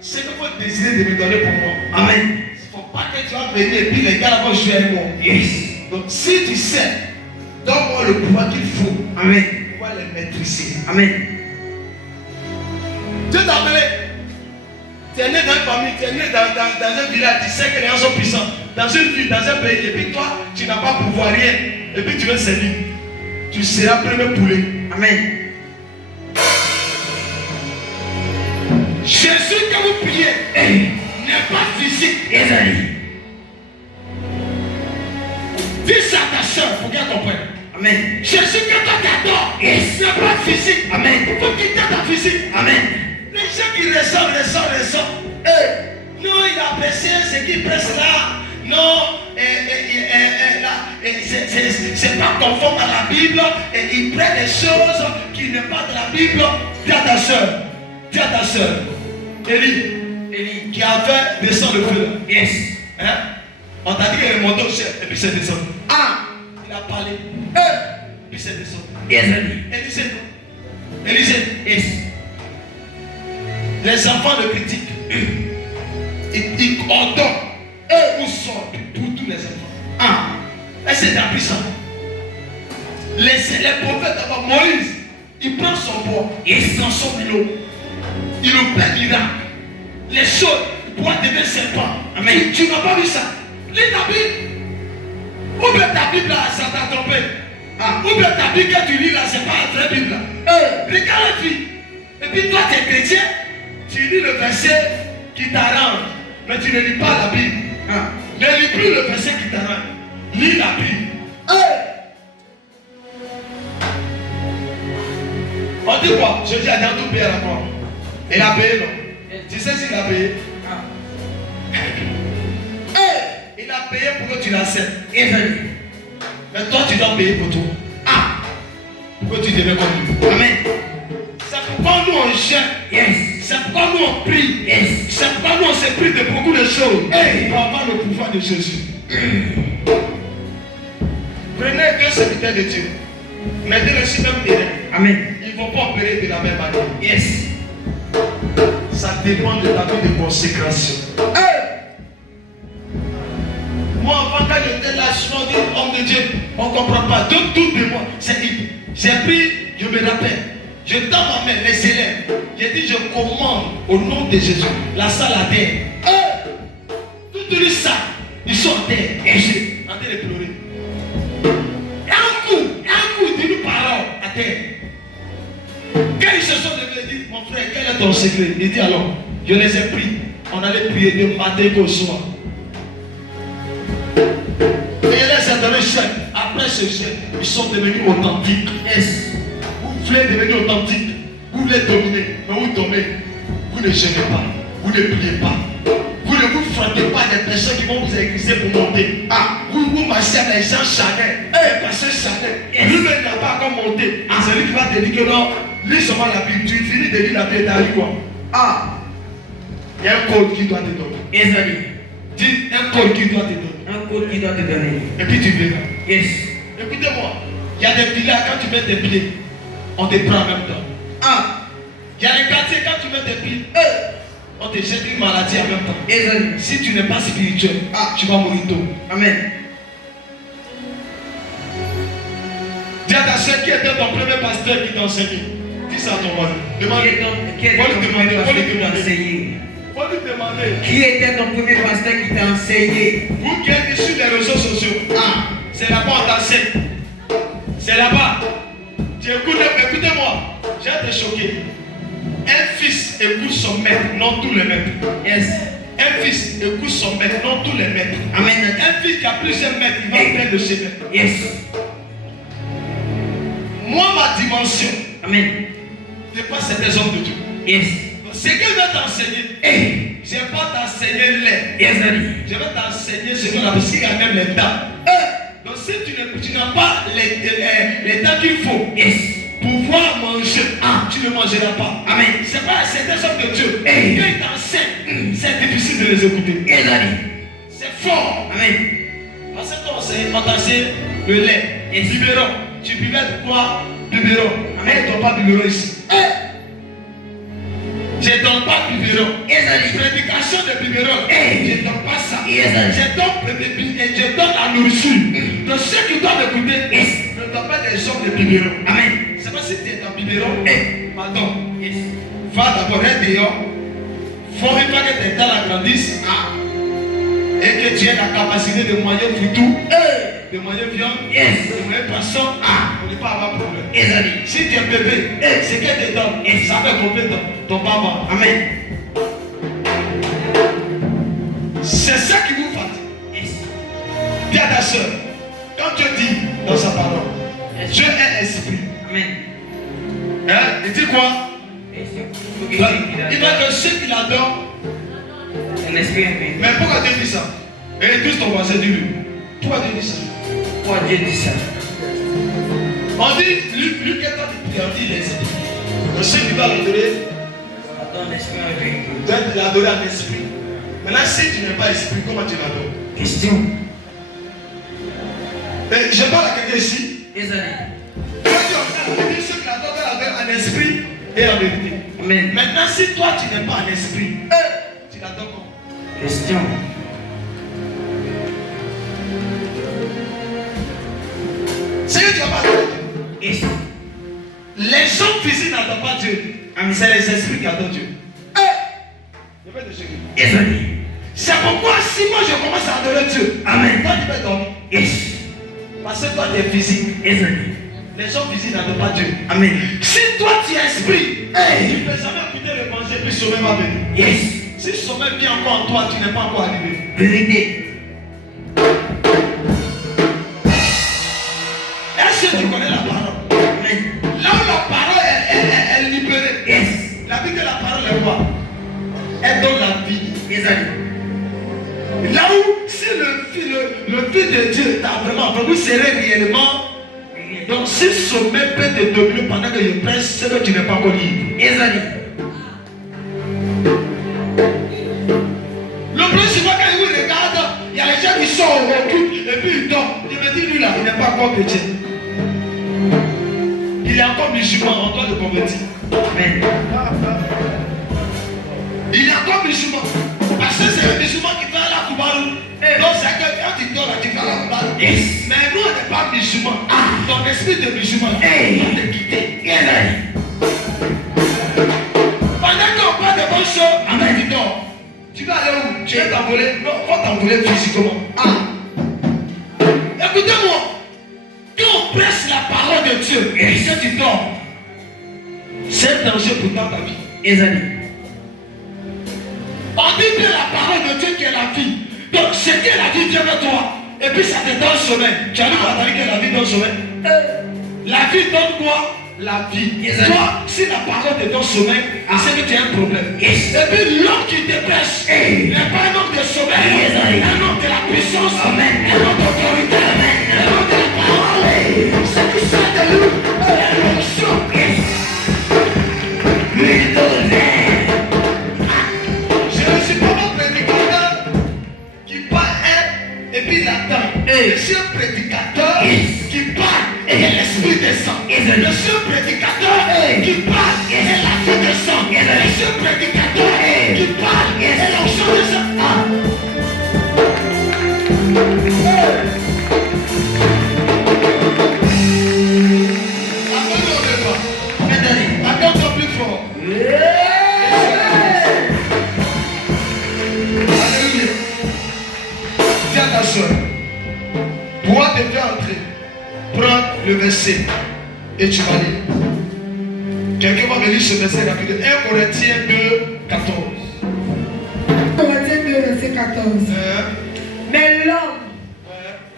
c'est qu'il faut décider de me donner pour moi. Amen. Il ne faut pas que tu vas venir et puis les gars là vont jouer avec moi. Yes. Donc si tu sais, donne-moi le pouvoir qu'il faut. Amen. Pour pouvoir les maîtriser. Amen. Dieu t'a appelé. Tu es né dans une famille, tu es né dans un village, tu sais que les gens sont puissants. Dans une ville, dans un pays, et puis toi, tu n'as pas pouvoir rien. Et puis tu veux servir. Tu seras premier poulet. Amen. Jésus que vous priez n'est physique. Dis ça à ta soeur pour qu'elle comprenne. Amen. Jésus que toi t'adores, c'est pas physique. Amen. Il faut quitter ta physique. Amen. Les gens qui ressortent. Non, il a pressé ce qui presse là. Non, c'est pas conforme à la Bible. Et il prend des choses qui n'est pas de la Bible. Dis à ta soeur, Élie, qui a fait descendre le feu. Yes. Hein? On t'a dit qu'il est monté au ciel et puis c'est descendu. Il a parlé. Puis c'est descendu. Yes. Élisée. Yes. Les enfants le critiquent. Ils ordonnent. Où sont pour tous les enfants? Et c'est puissant. Les prophètes d'abord, Moïse, il prend son bois, il prend son îlot, il le fait miracle. Les choses, il pourra devenir serpent. Amen. Tu n'as pas vu ça? Lis ta Bible. Ou bien ta Bible là, ça t'a trompé. Ou bien ta Bible que tu lis là, c'est pas la vraie Bible là. Regarde la vie. Et puis toi, tu es chrétien, tu lis le verset qui t'arrange, mais tu ne lis pas la Bible. Ne lis plus le verset qui t'arrange. Lis la Bible. On dit quoi? Jésus a tout payé à la croix. Il a payé, non? Tu sais s'il a payé? Il a payé pour que tu l'acceptes. Mais toi, tu dois payer pour toi. Pour que tu deviens comme lui. Amen. C'est pourquoi nous on gêne. C'est pourquoi nous on prie. C'est pourquoi nous on se prie de beaucoup de choses. Pour avoir le pouvoir de Jésus. Prenez deux serviteurs de Dieu. Mettez-les sur le même terrain. Amen. Ils ne vont pas opérer de la même manière. Yes. Ça dépend de ta vie de consécration. Moi, avant quand j'étais là, je me dis, homme de Dieu, on ne comprend pas. Donc, tout de moi, c'est libre. J'ai pris, je me rappelle. Je tends ma main, les élèves. J'ai dit, je commande au nom de Jésus, la salle à terre. Tout les sacs, ils sont à terre. Et j'ai en train de pleurer. Un coup, dis-nous parole à terre. Quand ils se sont levés, ils disent, mon frère, quel est ton secret? Il dit alors, je les ai pris. On allait prier de matin qu'au soir. Et les a donné chèque. Après ce chèque, ils sont devenus authentiques. Yes. Vous voulez devenir authentique. Vous voulez dominer. Mais vous dominez. Vous ne gênez pas. Vous ne pliez pas. Vous ne vous frappez pas des personnes qui vont vous écrire pour monter. Vous marchez à les gens charnels. Les personnes charnels. Lui-même n'a pas encore monté. C'est lui qui va te dire que non. Lis seulement la Bible. Tu finis de lire la Bible et t'arrives quoi? Il y a un code qui doit te donner. Dis un code qui doit te donner. Un code qui doit te donner. Et puis tu verras. Yes. Écoutez-moi. Il y a des villas, quand tu mets tes pieds, on te prend en même temps. Il y a des quartiers, quand tu mets tes pieds, on te jette une maladie en même temps. Si tu n'es pas spirituel, tu vas mourir tôt. Amen. Dis à ta soeur qui était ton premier pasteur qui t'a enseigné. Dis ça à ton mari. Demande. Qui était ton premier pasteur qui t'a enseigné? Faut lui demander. Qui était ton premier pasteur qui t'a enseigné? Vous qui êtes sur les réseaux sociaux. C'est là-bas on t'enseigne. C'est là-bas. Écoutez-moi. J'ai été choqué. Un fils écoute son maître, non tous les maîtres. Yes. Un fils écoute son maître, non tous les maîtres. Amen. Un fils qui a plusieurs maîtres, il va faire de ses maîtres. Yes. Moi, ma dimension. Amen. Dépasse ces hommes de Dieu. Yes. Ce qu'il va t'enseigner, je ne vais pas t'enseigner les. Yes. Je vais t'enseigner ce qu'on appelle, parce qu'il y a même les dents. Donc si tu n'as pas les dents qu'il faut pouvoir manger, tu ne mangeras pas. Amen. C'est pas des hommes de Dieu. Quand ils t'enseignent, c'est difficile de les écouter. C'est fort. Amen. Parce que on t'enseigne le lait et biberon. Tu buvais de quoi? Biberon. Amen. Ne donne pas biberon ici. Je ne donne pas biberon. Prédication de biberon. Je ne donne pas ça. Je donne la nourriture. Donc ceux qui doivent écouter, ne donne pas des hommes de biberon. Amen. C'est pas si tu es en biberon. Pardon. Va d'abord dehors. Faut une fois que tes dents agrandissent et que tu aies la capacité de manger tout, de manger viande, de manger poisson, pour ne pas avoir problème. Si tu es bébé, c'est que tes dents, ça fait combien de temps? Ton papa. Amen. soeur, quand Dieu dit dans sa parole, Dieu est esprit. Amen. Hein? Il dit quoi? Il va que ceux qui l'adorent. Un esprit aimé. Mais pourquoi Dieu dit ça? Et tous ton voisin, dis-lui. Pourquoi Dieu dit ça? Pourquoi Dieu dit ça? On dit, lui qui est en prière, on dit l'esprit. Donc ceux qui doivent l'adorer, Adore l'esprit aimé. doivent l'adorer en esprit. Maintenant, si tu n'es pas esprit, comment tu l'adores? Question. Et je parle à quelqu'un ici. Ezali. On dit ceux qui l'adorent doivent l'adorer en esprit et en vérité. Amen. Maintenant, si toi tu n'es pas en esprit, tu l'adores comment? Question. C'est que tu n'as pas adoré Dieu. Est. Les gens physiques n'adorent pas Dieu. C'est les esprits qui adorent Dieu. Je vais te checker. Ezali. C'est pourquoi si moi je commence à adorer Dieu, Amen. toi tu peux dormir. Est. Parce que toi tu es physique. Ezali. Les gens physiques n'adorent pas Dieu. Amen. Si toi tu es esprit, tu ne peux jamais écouter l'évangile puis sommeil va venir. Yes. Si le sommeil vient encore en toi, tu n'es pas encore arrivé. Vérité. Est-ce que tu connais la parole? Amen. Là où la parole est libérée, Yes. la vie que la parole est quoi? Elle donne la vie. Ezali. Là où, si le Fils de Dieu t'a vraiment fait, vous serez réellement. Donc, si le sommeil peut te dominer pendant que je prêche, c'est que tu n'es pas encore libre. Ezali. Le plus souvent, quand il vous regarde, il y a les gens qui sont au culte et puis ils dorment. Il me dit, lui là, il n'est pas encore chrétien. Il est encore musulman, en train de convertir. Amen. Il est encore musulman. Parce que c'est le musulman qui fait la Koubarou. Donc c'est que quand tu dors là, tu fais la Koubarou. Yes. Mais nous, on n'est pas musulmans. Ton esprit de musulman, Hey. il va te quitter. Ezali. Pendant qu'on parle de bonnes choses, Amen, tu dors. Tu vas aller où? Tu vas t'envoler? Non, il faut t'envoler physiquement. Écoutez-moi. Quand on presse la parole de Dieu et que tu dors, c'est un danger pour ta vie. Ezali. On dit que la parole de Dieu qui est la vie. Donc, ce qui est la vie vient de toi. Et puis ça te donne le sommeil. Tu as vu que la vie donne le sommeil? La vie donne quoi? La vie. Toi, si la parole te donne sommeil, c'est que tu as un problème. Et puis l'homme qui te prêche n'est pas un homme de sommeil. Un homme de la puissance. Amen. Un homme d'autorité. Un homme de la parole. C'est tout ça de lui. L'émotion. Je ne suis pas un prédicateur qui parle et puis il attend. Je suis un prédicateur qui parle et l'esprit descend. Je suis un prédicateur qui parle et la vie descend. Je suis un prédicateur qui parle et l'onction descend. Attends-toi plus fort. Alléluia. Dis à ta soeur, pour te faire entrer, prends le verset et tu vas lire. Quelqu'un va me lire ce verset rapide. 1 Corinthiens 2, 14. Corinthiens 2, verset 14. Mais l'homme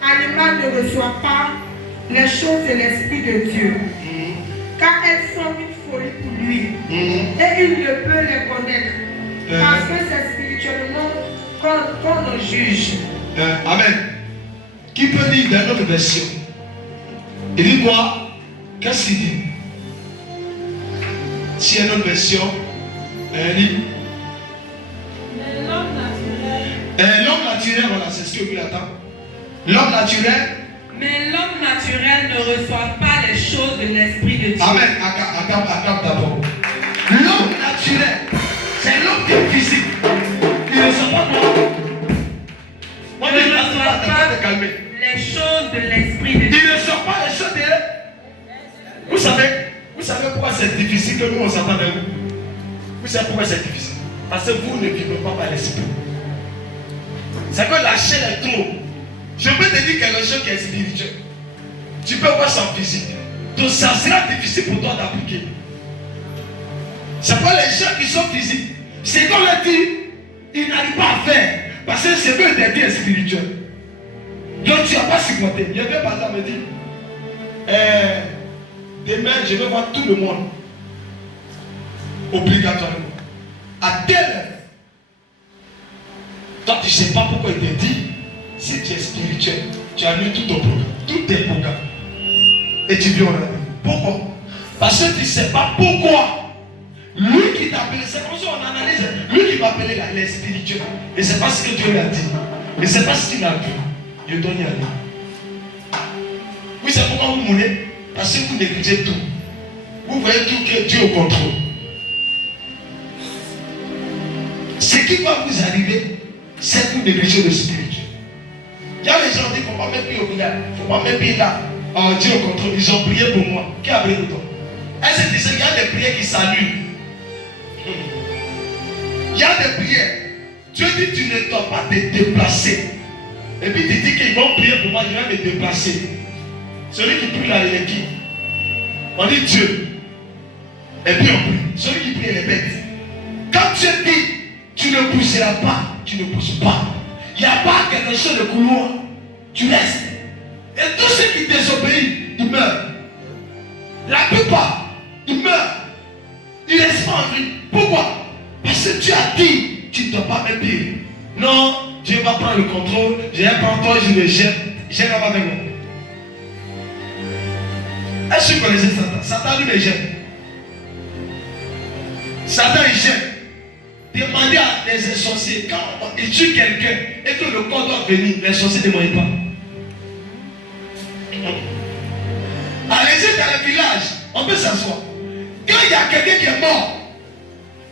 animal ne reçoit pas les choses de l'Esprit de Dieu, car elles sont une folie pour lui, et il ne peut les connaître, parce que c'est spirituellement qu'on le juge. Amen. Qui peut lire dans notre version? Il dit quoi? Qu'est-ce qu'il dit? Si il y a une autre version, elle dit l'homme naturel, voilà, c'est ce que vous attend. L'homme naturel. Mais l'homme naturel ne reçoit pas les choses de l'Esprit de Dieu. Amen. Accorde d'abord. L'homme naturel, c'est l'homme qui est physique. Il ne reçoit pas quoi? Il ne reçoit pas les choses de l'Esprit de Dieu. Il ne sort pas les choses de. Vous savez pourquoi c'est difficile que nous on s'entende avec vous? Vous savez pourquoi c'est difficile? Parce que vous ne vivez pas par l'esprit. C'est que la chair est trop. Je peux te dire quelque chose qui est spirituel. Tu peux voir ça en physique. Donc ça sera difficile pour toi d'appliquer. C'est pas les gens qui sont physiques. C'est qu'on leur dit, ils n'arrivent pas à faire. Parce que c'est eux des biens spirituels. Donc tu n'as pas supporté. Il y avait par exemple me dit, demain je vais voir tout le monde. Obligatoirement. À telle heure. Toi tu ne sais pas pourquoi il te dit, si tu es spirituel, tu annules tout ton programme, tous tes programmes. Et tu viens au rendez-vous. Pourquoi? Parce que tu ne sais pas pourquoi. Lui qui t'a appelé, c'est comme ça on analyse. Lui qui m'a appelé là, il est spirituel. Et c'est pas ce que Dieu lui a dit. Et c'est pas ce qu'il a vu. Je dois y aller. Oui, c'est pourquoi vous mourrez. Parce que vous négligez tout. Vous voyez tout que Dieu au contrôle. Ce qui va vous arriver, c'est que vous négligez le spirituel. Il y a des gens qui disent, il ne faut pas mettre pied au village. Il ne faut pas mettre pied là. Oh, Dieu au contrôle. Ils ont prié pour moi. Qui a prié pour toi? Est-ce que tu sais qu'il y a des prières qui s'annulent? Il y a des prières. Dieu dit tu ne dois pas te déplacer. Et puis tu dis qu'ils vont prier pour moi, je vais me déplacer. Celui qui prie là, il est qui? On dit Dieu. Et puis on prie. Celui qui prie, il est bête. Quand Dieu dit tu ne pousseras pas, tu ne pousses pas. Il n'y a pas quelque chose de couloir. Tu restes. Et tous ceux qui désobéissent, ils meurent. La plupart, ils meurent. Ils ne restent pas en vie. Pourquoi? Parce que tu as dit, tu ne dois pas me dire. Non, Dieu va prendre le contrôle. Je vais prendre toi, je le jette. Je n'ai pas avec moi. Est-ce que vous connaissez Satan? Satan lui le jette. Satan il jette. Demandez à des sorciers, quand il tue quelqu'un et que le corps doit venir, les sorciers ne demandent pas. Allez-y dans le village, on peut s'asseoir. Quand il y a quelqu'un qui est mort,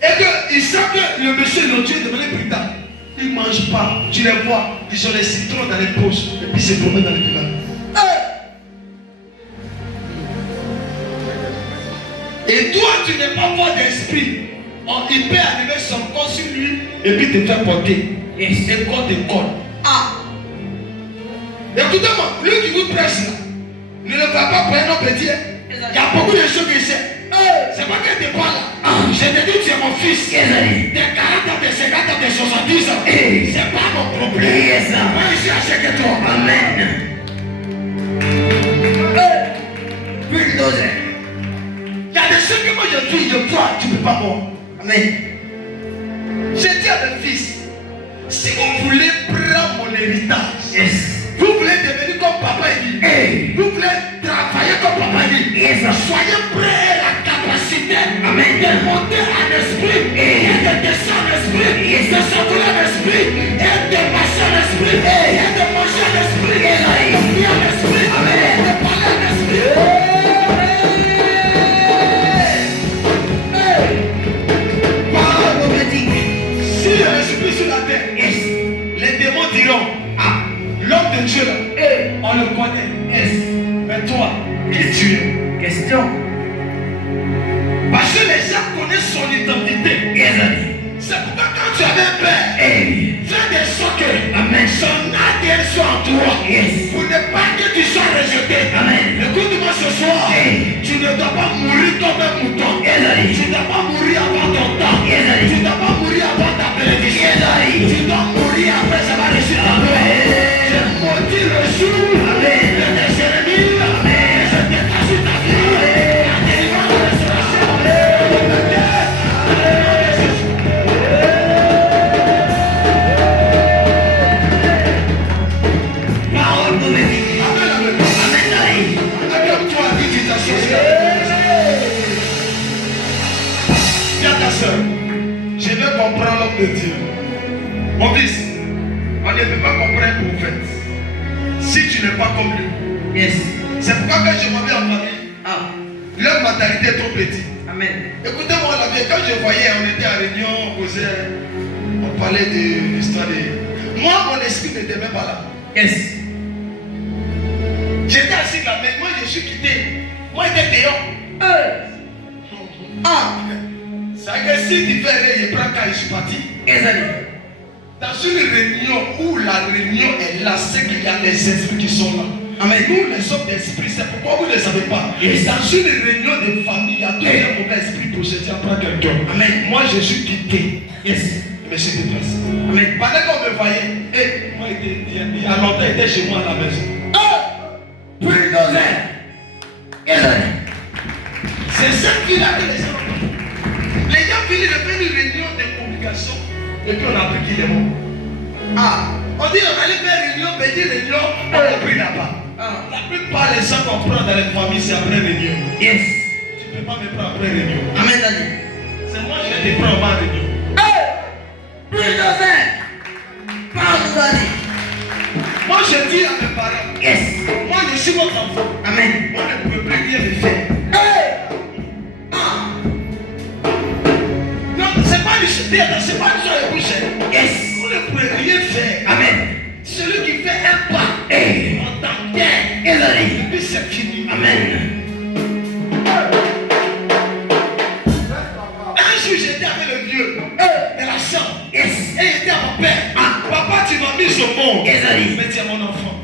et qu'ils savent que le monsieur est tué devenu brigand, ils ne mangent pas. Tu les vois, ils ont les citrons dans les poches, et puis ils se promènent dans le village. Et toi, tu n'es pas fort d'esprit. Il peut arriver son corps sur lui, et puis te faire porter. Et corps te colle. Écoutez-moi, lui qui vous presse là, ne le va pas pour un homme petit. Il y a beaucoup de choses qu'il sait. C'est pas que tu parles là. Je te dis, tu es mon fils. Des 40 ans, des 50 ans, des 70 ans. C'est pas mon problème. Moi, je suis assez que toi. Amen. Il y a des choses que moi je dis, je crois, tu ne peux pas mourir. Amen. Je dis à mes fils, si vous voulez prendre mon héritage, vous voulez devenir comme papa dit, vous voulez travailler comme papa dit, soyez prêts à la capacité de monter en esprit, et de descendre en esprit, de sortir en esprit, et de marcher en esprit, et de manger en esprit, et de prier en esprit, et de parler en esprit. Si l'esprit sur la terre, les démons diront, l'homme de Dieu là, on le connaît. Mais toi, qui tu es? Question. Parce que les gens connaissent son identité. C'est pourquoi quand tu avais un père, fais des sortes que son ADN soit en toi. Pour ne pas que tu sois rejeté. Écoute-moi ce soir. Tu ne dois pas mourir comme un mouton. Tu ne dois pas mourir avant ton temps. Tu ne dois pas mourir avant ta bénédiction. Tu dois mourir après ça va réussir ta paix. Je maudis le jour de tes ennemis. Je détache ta vie. La délivrance de la restauration. Parole prophétique. Amen. Comme toi, dis tu t'associes. Viens ta soeur. Je vais comprendre l'homme de Dieu. Mon fils, on ne peut pas comprendre un prophète si tu n'es pas comme lui. C'est pourquoi quand je m'en vais en famille, leur mentalité est trop petite. Écoutez-moi la vie, quand je voyais, on était à réunion, on causait, on parlait de l'histoire de... Moi, mon esprit n'était même pas là. J'étais assis là, mais moi je suis quitté. Moi j'étais dehors. C'est que si tu fais rien, je prends quand je suis parti. Dans une réunion où la réunion est là, c'est qu'il y a des esprits qui sont là. Nous les hommes d'esprit, c'est pourquoi vous ne le savez pas. Dans une réunion de famille, il y a toujours un mauvais esprit pour se dire prendre quelqu'un. Moi je suis quitté. Il Monsieur te place. Amen. Pendant qu'on me voyait, moi, il y a longtemps, il était chez moi à la maison. C'est ça qu'il a que les gens. Les gens finissent de faire une réunion de communication et puis on a appris qu'il est mort. On dit on allait faire une réunion, petite réunion, on a pris là-bas. La plupart des gens qu'on prend dans les familles, c'est après réunion. Yes. Tu ne peux pas me prendre après réunion. Amen, Daddy. C'est moi qui vais te prendre avant réunion. Moi je dis à mes parents, Yes. moi je suis votre enfant. Amen. Moi je ne peux plus rien me faire. Non, c'est pas c'est pas une chose de bouche. Yes. Vous ne pouvez rien faire. Amen. Celui qui fait un pas en tant que tel, et puis c'est fini. Amen. Un jour j'étais avec le vieux de la chambre. Yes. Et il était à mon père. Papa, tu m'as mis au monde. Yes, Daddy. Mais tu es mon enfant.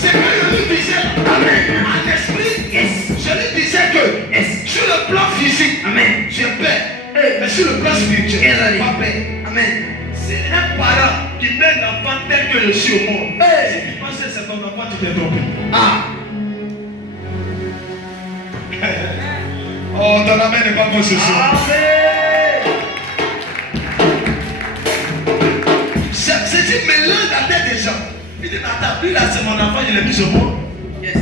C'est que je lui disais, Amen. en esprit, Yes. je lui disais que Yes. sur le plan physique, Amen. j'ai peur. Mais sur le plan spirituel, Yes, Daddy. pas peur. Amen. C'est un parent qui met l'enfant tel que je suis au monde. Si tu penses que c'est ton enfant, tu t'es trompé. Oh, ton amen n'est pas bon ce soir. C'est une mélange dans la tête des gens. Il dit, attends, lui là, c'est mon enfant, je l'ai mis au monde. Yes.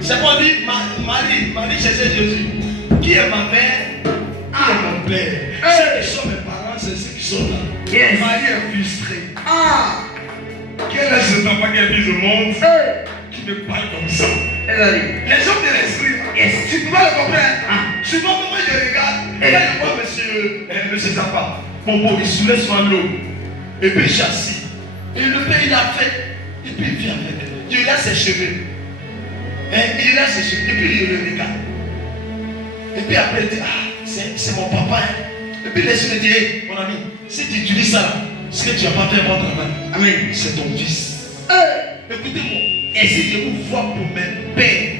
C'est pour dire, Marie cherchait Jésus. Qui est ma mère? Qui est mon père? Ceux qui sont mes parents, c'est ceux qui sont là. Yes. Marie est frustrée. Quel est cet enfant qui est mis au monde qui me parle comme ça? Yes, Daddy. Les gens de l'esprit, Yes. tu peux pas le comprendre. Souvent, moi je regarde, et là je vois monsieur Zappa, Popo, il soulève sur l'eau, et puis il chassit. Et le père il a fait, et puis il vient avec elle. Il a ses cheveux. Il a ses cheveux, et puis il le regarde. Et puis après il dit, c'est mon papa. Et puis laisse me dire, hey, mon ami, si tu utilises ça là, c'est que tu n'as pas fait un bon travail. Amen. C'est ton fils. Écoutez-moi, et si je vous vois pour mes pères,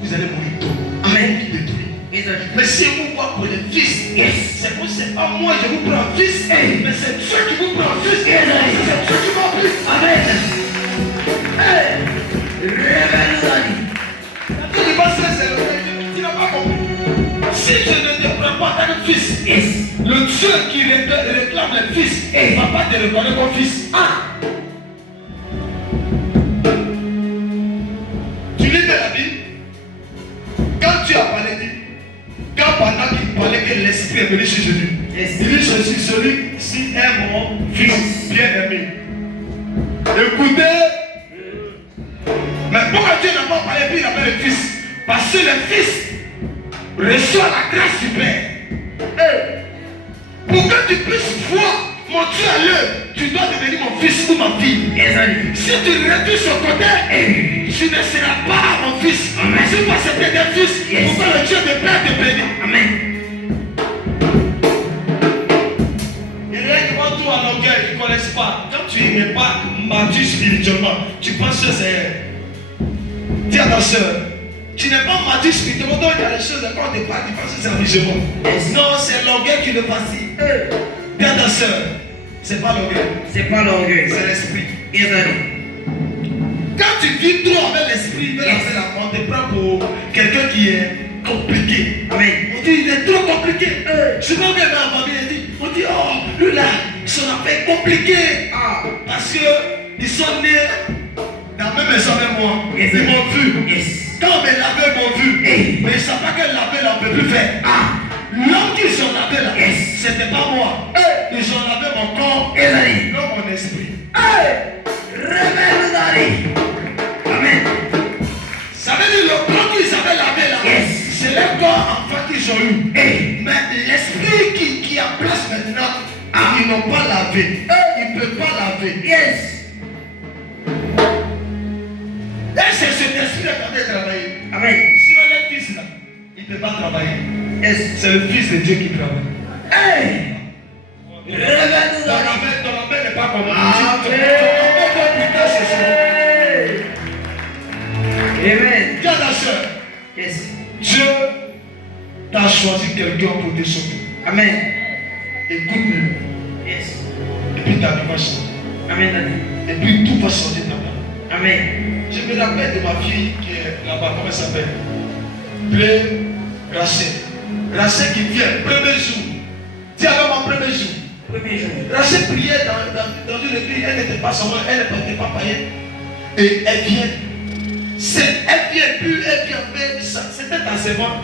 vous allez mourir tôt. Amen. Détruit. Yes, Daddy. Mais si vous voyez pour les fils, Yes. c'est que c'est pas moi je vous prends fils, mais c'est Dieu qui vous prend fils. Yes. C'est Dieu qui m'a pris. Amen. Révèle, Daddy. Quand tu penses que c'est le Dieu, tu n'as pas compris. Si je ne te prends pas en tant que fils, Yes. le Dieu qui réclame les fils ne va pas te reconnaître comme fils. Tu lis de la Bible. Quand tu as parlé, quand pendant qu'il parlait que l'esprit est venu chez Jésus, Yes. il dit Jésus, celui-ci est mon fils bien-aimé. Écoutez, mais pourquoi Dieu n'a pas parlé puis il appelle le fils? Parce que le fils reçoit la grâce du Père. Pour que tu puisses voir mon Dieu à l'œuvre, tu dois devenir mon fils ou ma fille. Yes, Daddy. Si tu refuses son côté, tu ne seras pas mon fils. Amen. Si tu acceptes des fils, Yes. pourquoi le Dieu de Père te bénit? Amen. Il y a qui vont tout à longueur, ils ne connaissent pas. Quand tu n'es pas mature spirituellement, tu penses que c'est. Dis à ta soeur, tu n'es pas mature spirituellement, donc il y a des choses quand on te parle, tu penses que c'est amusement. Yes. Non, c'est l'orgueil qui le vacille. Dis à ta soeur, c'est pas l'orgueil, C'est pas l'orgueil. c'est l'esprit. Yes, Daddy. Quand tu vis trop avec l'esprit, on te prend pour quelqu'un qui est compliqué. Amen. On dit il est trop compliqué. Souvent même dans la famille, on dit oh, lui là, son affaire est compliqué. Parce qu'ils sont nés dans la même maison avec moi. Yes, Ils m'ont vu. Yes. Quand mes laveurs m'ont vu, mais ils ne savent pas que laver là, on ne peut plus faire. L'homme qu'ils ont lavé là, Yes. c'était pas moi. Ils ont lavé mon corps, Yes, Daddy. non mon esprit. Révèle, Daddy. Amen. Ça veut dire le corps qu'ils avaient lavé là, Yes. c'est le corps enfant qu'ils ont eu. Mais l'esprit qui a place maintenant, ils n'ont pas lavé. Ils ne peuvent pas laver. Yes. Et c'est cet esprit qui a travailler. Amen. Si on est fils là, il ne peut pas travailler. Yes. C'est le fils de Dieu qui travaille. Hey. Révèle, Ton Daddy. amen n'est pas comme Amen. ton amen putain c'est ça. Amen. Dis à ta soeur, Yes. Dieu Tu as choisi quelqu'un pour te sauver. Amen. Écoute-le. Yes. Et puis ta vie va changer. Amen, Daddy. Et puis tout va changer dans ta vie. Amen. Je me rappelle de ma fille qui est là-bas, comment elle s'appelle? Bleu Rachel. Rachel qui vient, premier jour. Dis avec moi, premier jour. Premier jour. Rachel priait dans une église, elle n'était pas sauvée, elle n'était pas païenne. Et elle vient. Elle vient plus, elle vient faire ça. C'était ta servante.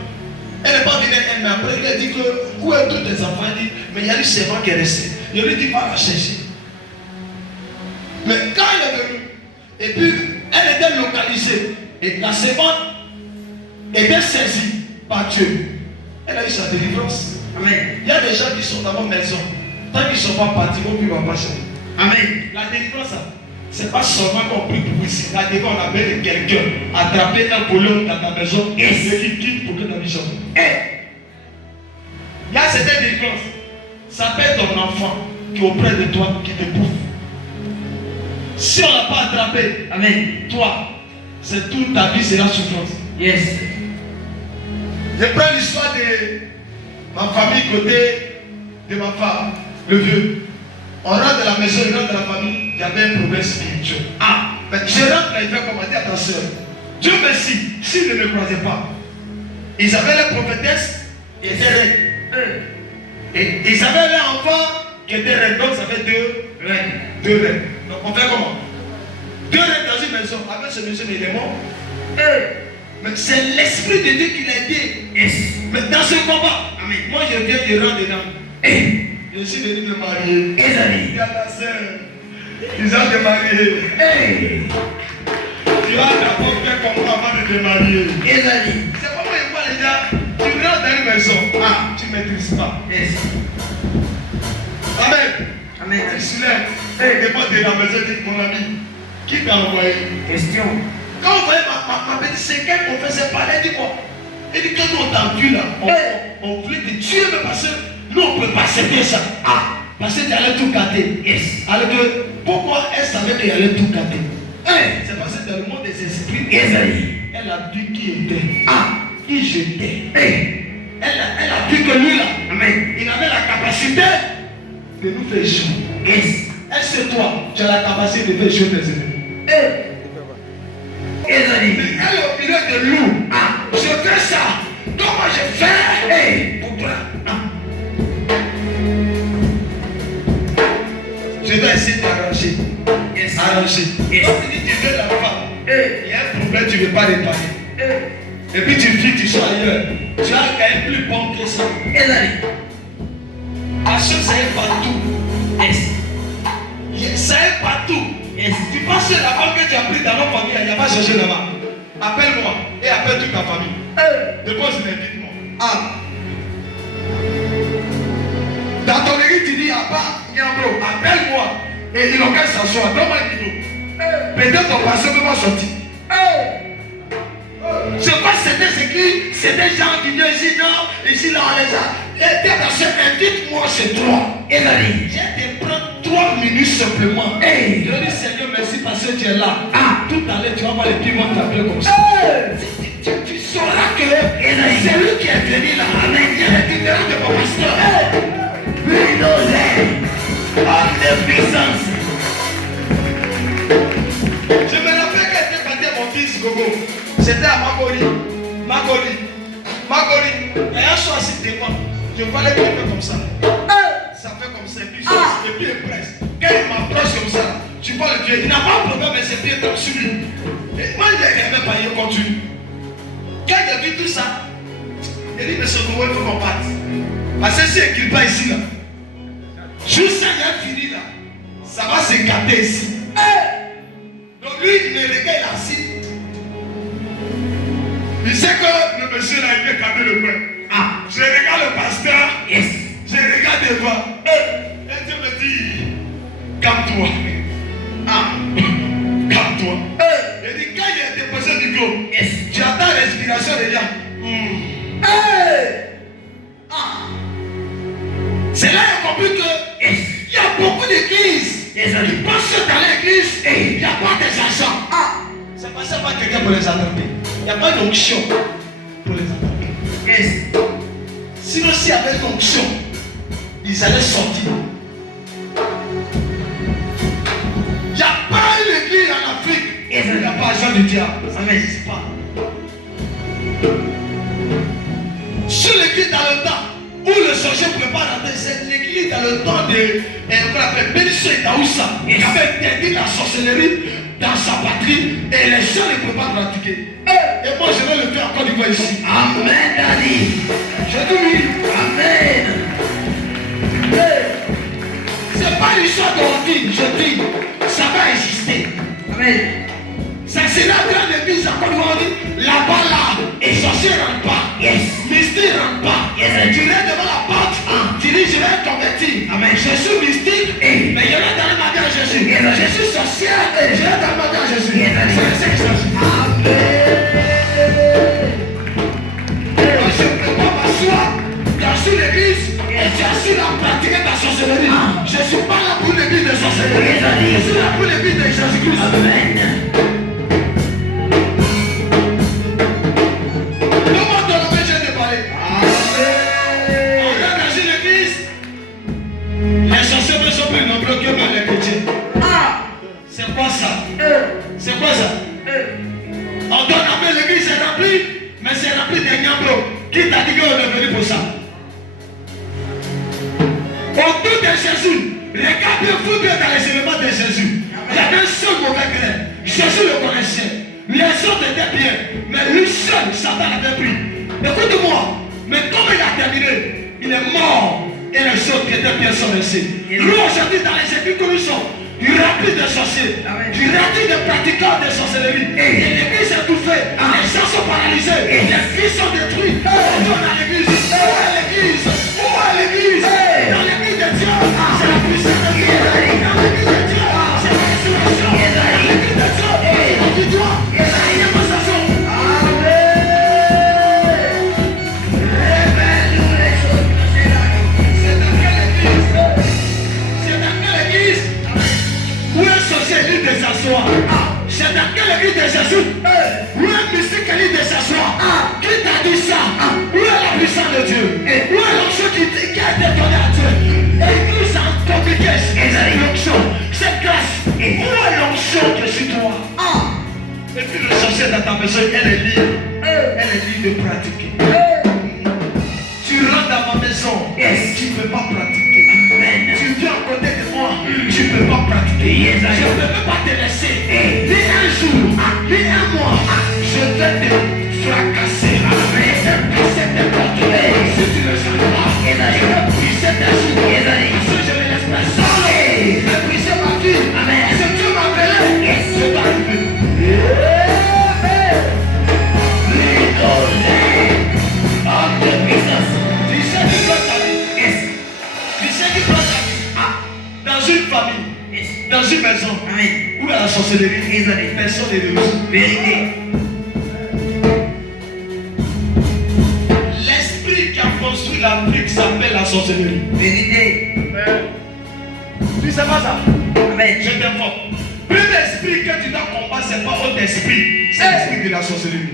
Elle n'est pas venue elle, mais après elle a dit que où est tous tes enfants? Elle dit, mais il y a une servante qui est restée. Je lui ai dit, va la chercher. Mais quand elle est venue, et puis elle était localisée, et la servante était saisie par Dieu. Elle a eu sa délivrance. Amen. Il y a des gens qui sont dans votre maison. Tant qu'ils ne sont pas partis, vos vies ne vont pas changer. Amen. La délivrance, ce n'est pas seulement qu'on prie pour vous ici. La délivrance, on appelle quelqu'un, attraper un boulot dans ta maison et qui quitte pour que ta vie change. Il y a certaines délivrances. Ça peut être ton enfant qui est auprès de toi, qui te bouffe. Si on ne l'a pas attrapé, Amen. toi, c'est toute ta vie sera souffrance. Yes. Je prends l'histoire de ma famille côté de ma femme, le vieux. On rentre de la maison, il rentre de la famille, il y avait un problème spirituel. Ah, mais je rentre là, il fait comment dire à ta soeur. Dieu merci, s'ils ne me croisaient pas. Ils avaient la prophétesse qui était reine. Et ils avaient leur enfant qui était reine. Donc ça fait deux reines. Donc on fait comment? Deux reines dans une maison. Avec ce monsieur, il est mort. Mais c'est l'esprit de Dieu qui l'a aidé. Yes. Mais dans ce combat, Amen. moi je viens, je rentre dedans. Je suis venu me marier. Yes, Daddy. Il y a ma soeur. Ils ont te marier. Hey. Tu vas d'abord faire comme moi avant de te marier. Yes, Daddy. C'est comment il voit les gens. Tu rentres dans une maison. Ah, tu ne maîtrises pas. Yes. Amen. Amen. Tu soulèves. Et dépend de la maison, dit mon ami. Qui t'a envoyé? Question. Quand vous voyez ma petite séquelle qu'on faisait parler, elle dit quoi? Elle dit que nous on t'a vu là. On voulait te tuer, mais parce que nous on ne peut pas accepter ça. Ah, parce que tu allais tout gâter. Yes. Alors que pourquoi elle savait qu'il allait tout gâter? C'est parce que dans le monde des esprits, Yes, Daddy. elle a vu qui était. Ah. Qui j'étais. Hey. Elle a vu que lui là, Amen. il avait la capacité de nous faire échouer. Yes. Est-ce que toi, tu as la capacité de faire échouer tes ennemis? Hey. Yes, Daddy. Mais elle est au milieu de nous. Ah, je fais ça. Comment je fais? Hey, pour toi. Ah. Je dois essayer d'arranger. Yes. Arranger. Yes. Quand tu dis tu veux la femme, Hey. il y a un problème, tu ne veux pas réparer. Hey. Et puis tu vis, tu sois ailleurs. Tu as quand même plus bon que ça. Yes, Daddy. À ce, ça est partout. Yes. Ça est partout. Yes. Tu penses que la femme que tu as pris dans notre famille, il n'y a pas cherché là-bas. Appelle-moi et appelle toute ta famille. Dépose l'invite-moi. Ah. Dans ton église, tu dis, Nyambro, appelle-moi. Et il n'a qu'à s'asseoir. Donne-moi un niveau. Peut-être ton pasteur peut pas sortir. Je crois que c'est écrit, c'est des gens qui viennent ici, non, ici, là, on les a. Et tes personnes, invite-moi chez toi. Yes, Daddy. Je vais te prendre 3 minutes simplement. Hey. Je dis Seigneur, merci parce que tu es là. Ah, tout à l'heure, tu vas voir les pieds vont t'appeler comme ça. Tu sauras que c'est lui qui est venu là. Amen. Il y a le différent de mon pasteur. Homme de puissance. Je me rappelle quand j'étais parti à mon fils Gogo. C'était à Magori. Il y a un soir, c'était moi. Je parlais quelqu'un comme ça. Ça fait comme ça, et puis il presse. Quand il m'approche comme ça, tu vois le Dieu, il n'a pas de problème, mais ses pieds tombent sur lui. Et moi, il n'avait même pas, il continue. Quand il a vu tout ça, il dit, mais ce nouveau, il faut qu'on parte. Parce que si il ne pas ici, là, juste ça, il a fini là, ça va s'écarter ici. Donc lui, il me regarde assis. Il sait que le monsieur là, il vient garder le pain. Ah, je regarde le pasteur. Yes. Je regarde devant. Et Dieu me dit, calme-toi. Ah, calme-toi. Il dit, quand il a déposé du gros, Yes. tu attends la respiration des gens. C'est là qu'il a compris que Yes. il y a beaucoup d'églises. Yes, Daddy. Ils pensent que dans l'église, il n'y a pas des agents. C'est pas quelqu'un pour les attraper. Il n'y a pas d'onction pour les attraper. Yes. Sinon, s'il y avait une onction, ils allaient sortir. Il n'y a pas une église en Afrique. Il n'y a pas agent du diable. Ça n'existe pas. Sur l'église dans le temps où le sorcier ne pouvait pas rentrer, c'est l'église dans le temps de qu'on appelle Bénicio et Daoussa, qui avait interdit la sorcellerie dans sa patrie et les gens ne pouvaient pas pratiquer. Et moi je vais le faire encore une fois ici. Amen, Daddy. Je dis oui. Amen. C'est pas une histoire d'ordi, je dis, ça va exister. Amen. Ça sera dans l'église encore une fois, on dit, là-bas là, et sorcier ne rentre pas. Yes. Mystique ne rentre pas. Yes. Tu viens devant la porte, tu dis je vais être converti. Amen. Je suis mystique, mais je vais dans le magasin à Jésus. Yes. Je suis sorcière, je vais dans le magasin à Jésus. Yes. C'est ça. Moi je ne peux pas m'asseoir dans une église et tu as su la pratiquer ta sorcellerie. Je ne suis pas là pour l'église de sorcellerie. Je suis là pour l'église de Jésus-Christ. Amen. Comment te nommer, je ne parler? On est dans une église. Les sorciers ne sont plus nombreux que même les chrétiens. C'est quoi ça? C'est quoi ça? On donne après l'église, c'est rempli, mais c'est rempli des nyambros. Qui t'a dit qu'on est venu pour ça? Autour de Jésus, regardez-vous bien dans les éléments de Jésus. Il y avait un seul mauvais grain. Jésus le connaissait. Les autres étaient bien, mais lui seul, Satan l'avait pris. Écoute-moi, mais comme il a terminé, il est mort. Et les autres qui étaient bien sont restés. Nous aujourd'hui dans les églises que nous sommes, du rapide de sorciers, du rapide de pratiquants de sorcellerie. Et l'église est étouffée, les gens sont paralysés, les filles sont détruites. On est à l'église. Où est l'église? Où est l'église? Dans l'église de Dieu, c'est la puissance de Dieu. Dans l'église de Dieu, c'est la résurrection. Dans l'église de Dieu, c'est la victoire. C'est la démonstration. Où est ce Jésus de s'asseoir? C'est dans quelle église de Jésus? Où est le mystique église de s'asseoir? Qui t'a dit ça? Où est la puissance de Dieu? Où est l'onction qui a été donnée à Dieu? Église en compliqué, c'est l'onction, c'est grâce. Où est l'onction que je suis toi? Et puis le sorcier dans ta maison, elle est libre. Elle est libre de pratiquer. Tu rentres dans ma maison, tu ne peux pas pratiquer. Tu viens à côté de moi, tu ne peux pas pratiquer. Je ne peux pas te laisser. Ni un jour, ni un mois, je vais te fracasser. Casser tes portes. Si tu ne sens pas, je vais briser tes jours. Si je ne laisse personne, je vais briser ma vie. Si tu m'appelles, je vais arriver. Tu sais qui bloque ta vie. Tu sais qui bloque ta vie. Dans une famille, dans une maison, où il y a la sorcellerie, personne n'est réussi. L'esprit qui a construit l'Afrique s'appelle la sorcellerie. Tu sais pas ça? Je t'informe. Plus l'esprit que tu dois combattre, c'est pas autre esprit, c'est l'esprit de la sorcellerie.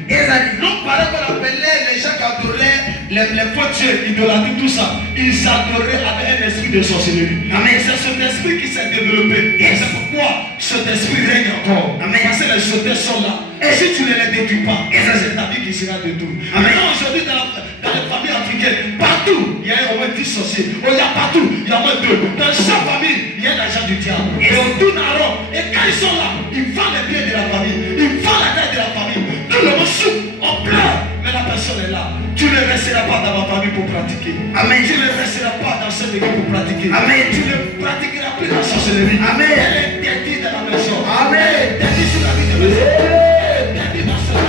Donc, par exemple, on appelait les gens qui adoraient les faux dieux, idolâtries, tout ça, ils adoraient avec un esprit de sorcellerie. Mais c'est cet esprit qui s'est développé. Et c'est pourquoi cet esprit règne encore. Parce que les sauteurs sont là. Et si tu ne les détruis pas, c'est ta vie qui sera détruite. Maintenant, aujourd'hui, dans les familles africaines, partout, il y a au moins 10 sorciers. Oh, il y a partout, il y a au moins 2. Dans chaque famille, il y a l'agent du diable. Et on tourne à rond. Et quand ils sont là, ils vendent les biens de la famille. Ils vendent la tête de la famille. Tout le monde souffre, on pleure. Mais la personne est là. Tu ne resteras pas dans ma famille pour pratiquer. Tu ne resteras pas dans cette église pour pratiquer. Tu ne pratiqueras plus la sorcellerie. Elle est interdite dans la maison. Elle est interdite sur la vie de la maison. Elle est interdite dans ce temps.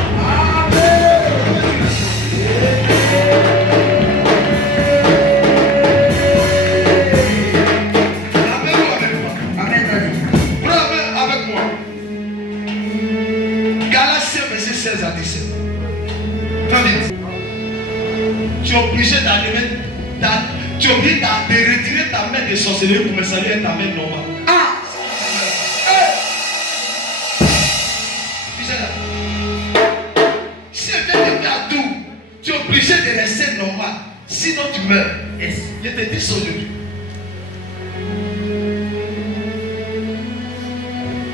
Avec moi. Galates verset 16 à 17. Très vite. Tu es obligé d'allumer, tu es obligé de retirer ta main de sorcellerie pour me saluer ta main normale. Tu sais là. Si elle vient de faire tout, tu es obligé de rester normal. Sinon tu meurs. Yes. Je te dis ça aujourd'hui.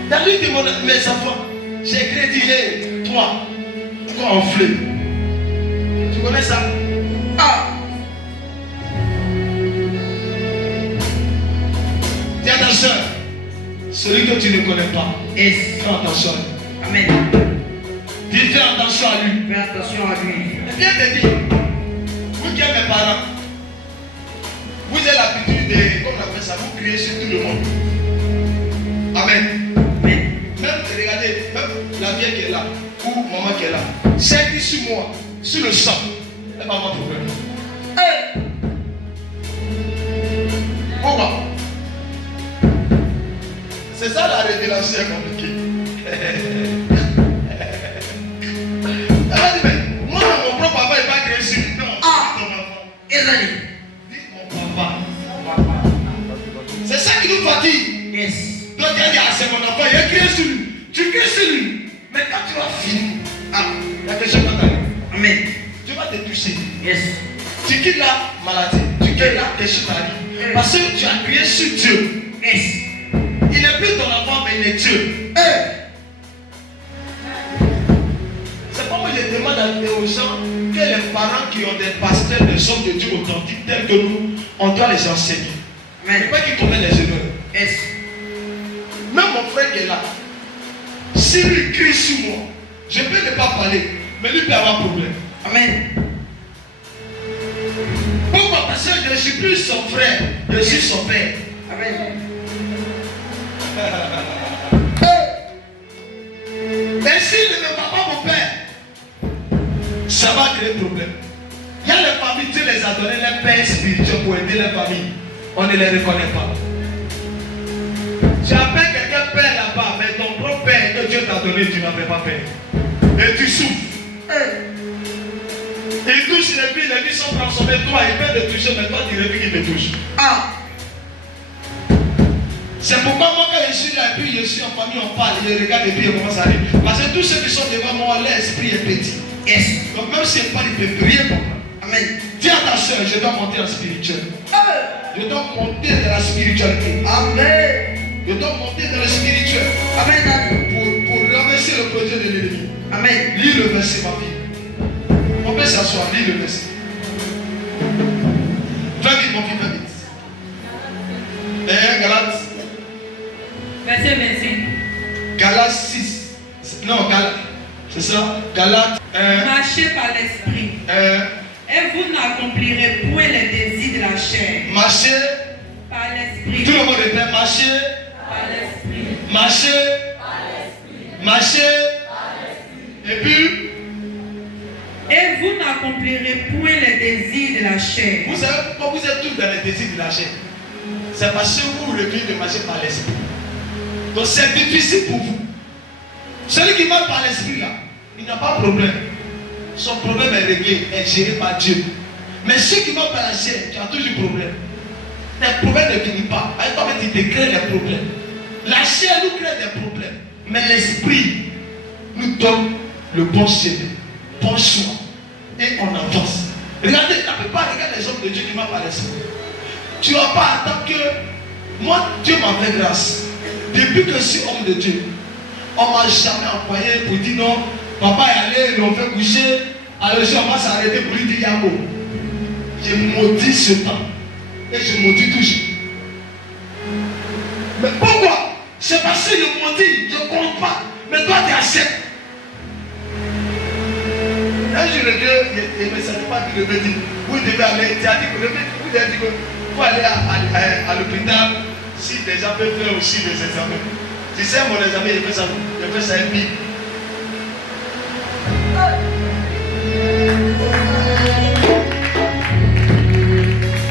David demande à mes enfants, j'ai crédité, toi, pourquoi enflé? Tu connais ça? Ah. Dis à ta soeur, celui que tu ne connais pas, Yes. fais attention à lui. Amen. Dis fais attention à lui. Fais attention à lui. Et viens te dire, vous qui êtes mes parents, vous avez l'habitude de, comme on appelle ça, vous crier sur tout le monde. Amen. Amen. Même, regardez, même la vieille qui est là, ou maman qui est là, c'est qui sur moi, sur le sang, elle va avoir problème. Hey. Pourquoi? C'est ça la révélation est compliquée. Elle a dit, mais moi, mon propre papa, il va créer sur lui. Non, Ah. c'est ton enfant. Ezali. Dis mon papa. C'est ça qui nous fatigue. Yes. Donc il dit, ah, c'est mon enfant, il a crié sur lui. Tu cries sur lui. Mais quand tu vas finir, ah, il y a quelque chose qui va t'arriver. Amen. Tu vas te toucher. Yes. Tu quittes la maladie. Tu quittes là, quelque chose t'arrive. Parce que tu as crié sur Dieu. Yes. Il n'est plus ton enfant, mais il est Dieu. C'est pas moi qui demande aux gens que les parents qui ont des pasteurs, des hommes de Dieu authentiques tels que nous, on doit les enseigner. Amen. C'est pas qu'ils commettent les erreurs. Yes. Même mon frère qui est là, s'il lui crie sur moi, je peux ne pas parler, mais lui peut avoir problème. Amen. Pourquoi? Parce que je ne suis plus son frère, je suis son père. Amen. Mais s'il ne me voit pas mon père, ça va créer problème. Il y a les familles, Dieu les a donné les pères spirituels pour aider les familles. On ne les reconnaît pas. Tu appelles quelqu'un père là-bas, mais ton propre père que Dieu t'a donné, tu n'avais pas père. Et tu souffres. Il touche les vies sont transformées. Toi, il peut te toucher, mais toi, tu revis qu'il te touche. Ah. C'est pourquoi moi, quand je suis là, et puis je suis en famille, on parle, je regarde et puis je commence à rire. Parce que tous ceux qui sont devant moi, leur esprit est petit. Yes. Donc même si je parle, il ne peut rien comprendre. Amen. Dis à ta soeur, je dois monter en spirituel. Hey. Je dois monter dans la spiritualité. Amen. Je dois monter dans le spirituel Amen, Daddy. pour renverser le projet de l'ennemi. Amen. Lis le verset, ma fille. On peut s'asseoir, lis le verset. Fais vite, mon fils, fais vite. Galates. Verset 25. Galates 6. Non, Galates. C'est ça? Galates 1. Marchez par l'esprit, 1. et vous n'accomplirez point les désirs de la chair. Marchez. Par l'esprit. Tout le monde répète. Marchez. Par l'esprit. Marchez. Marchez. Et puis, Et vous n'accomplirez point les désirs de la chair. vous savez pourquoi vous êtes tous dans les désirs de la chair? C'est parce que vous refusez de marcher par l'esprit. Donc c'est difficile pour vous. Celui qui marche par l'esprit là, il n'a pas de problème. Son problème est réglé, est géré par Dieu. Mais ceux qui marchent par la chair, tu as toujours problème. Les problèmes ne finissent pas. Avec toi, tu te crées des problèmes. La chair nous crée des problèmes. Mais l'esprit nous donne le bon chemin, bon choix. Et on avance. Regardez, la plupart regarde les hommes de Dieu qui marchent par l'esprit. Tu ne vas pas attendre que moi, Dieu m'a fait grâce. Depuis que je suis homme de Dieu, on ne m'a jamais envoyé pour dire non, papa est allé, ils l'ont fait coucher, alors on va s'arrêter pour lui dire Yamo. Je maudis ce temps. Et je maudis toujours. Mais pourquoi? C'est parce que je maudis, je ne compte pas. Mais toi, tu acceptes. Un jour, le Dieu, il ne savait pas qu'il devait dire, vous devez aller, tu as dit que vous devez dire que il faut aller à l'hôpital si les gens peuvent faire aussi des examens. Tu sais, mon examen, il fait ça un pic.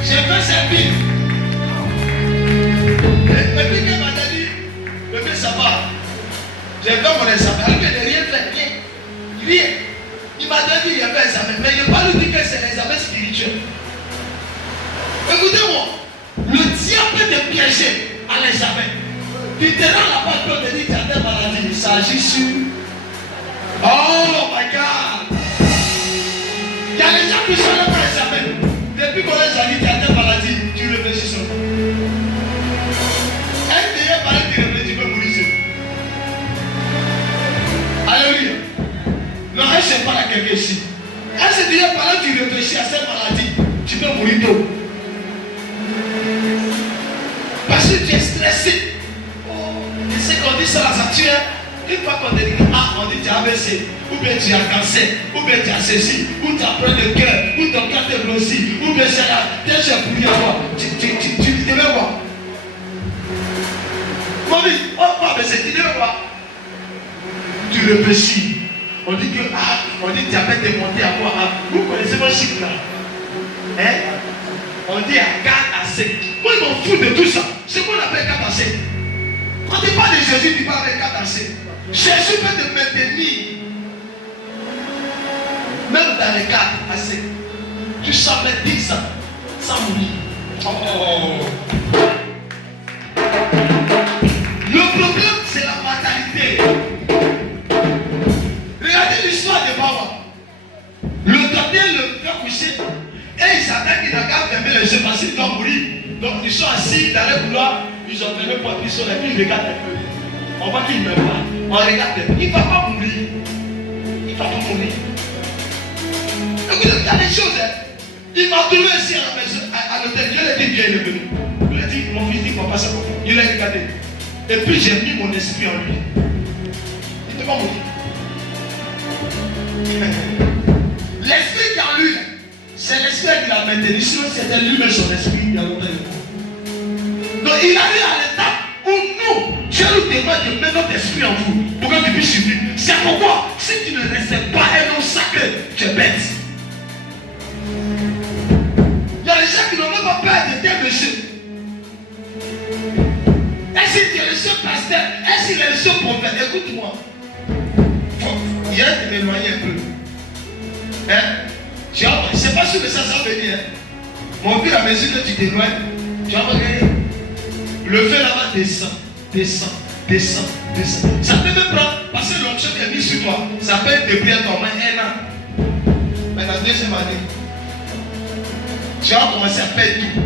J'ai fait ça un pic. Et puis, quand m'a dit, le fait ça va. J'ai fait mon examen. Alors que je n'ai rien fait, rien. Il m'a dit, il a fait l'examen. Mais je n'ai pas lui dire que c'est l'examen spirituel. Écoutez-moi, le diable peut te piéger à l'examen. Tu te rends là-bas, tu te dis que tu as des maladies. Il s'agit sur. Oh my God! Il y a des gens qui sont là pour l'examen. rideau. Parce que tu es stressé. Oh, et c'est qu'on dit ça, ça tue. Une fois qu'on te dit, ah, on dit tu as AVC, ou bien tu as cancer, ou bien tu as ceci, ou tu as plein de cœur, ou ton cœur te grossit, ou bien c'est là, tu es pour y avoir. Tu devais voir. Mamie, oh, mais c'est tu devais voir. Tu réfléchis. On dit que, on dit diabète est monté à quoi? Vous connaissez mon chiffre là? Hein? On dit à 4 à 5. Moi, je m'en fous de tout ça. C'est ce qu'on appelle 4 à 5. Quand tu parles de Jésus, tu parles avec 4 à 5. Jésus peut te maintenir. Même dans les 4 à 5. Tu sors les 10 ans sans mourir. Oh. Le problème, c'est la fatalité. Regardez l'histoire de Baba. Le docteur le fait coucher et il s'attend qu'il n'a qu'à fermer les yeux parce qu'il doit mourir. Donc ils sont assis dans le couloir, ils ont fermé pour ils sont là, puis ils regardent un peu. On voit qu'il ne meurt pas. On regarde un peu. Il ne va pas mourir. Il ne va pas mourir. Écoutez, il y a des choses. Il m'a trouvé ici à la maison, à l'hôtel. Je lui ai dit, Dieu il est venu. Je lui ai dit, mon fils dit, papa, ça va. Il a regardé. Et puis j'ai mis mon esprit en lui. Il ne va pas mourir. L'esprit qui est en lui, c'est l'esprit qui l'a maintenu. Sinon, c'était lui-même son esprit. Il y a longtemps. Donc, il arrive à l'étape où nous, Dieu nous demande de mettre notre esprit en vous pour que tu puisses suivre. C'est pourquoi, si tu ne respectes pas un nom sacré, tu es bête. Il y a des gens qui n'ont même pas peur de tes monsieur. Est-ce que tu es le seul pasteur? Est-ce qu'il est le seul prophète? Écoute-moi. Il y a de m'éloigner un peu. Hein? Je ne sais pas si ça va venir. Hein? Mais au fur et à mesure que tu t'éloignes, tu vas regarder. Le feu là-bas descend, descend, descend, descend. Ça peut même prendre, parce que l'onction est mise sur toi. Ça peut être depuis ton main 1 an. Mais la deuxième année, tu vas commencer à faire tout.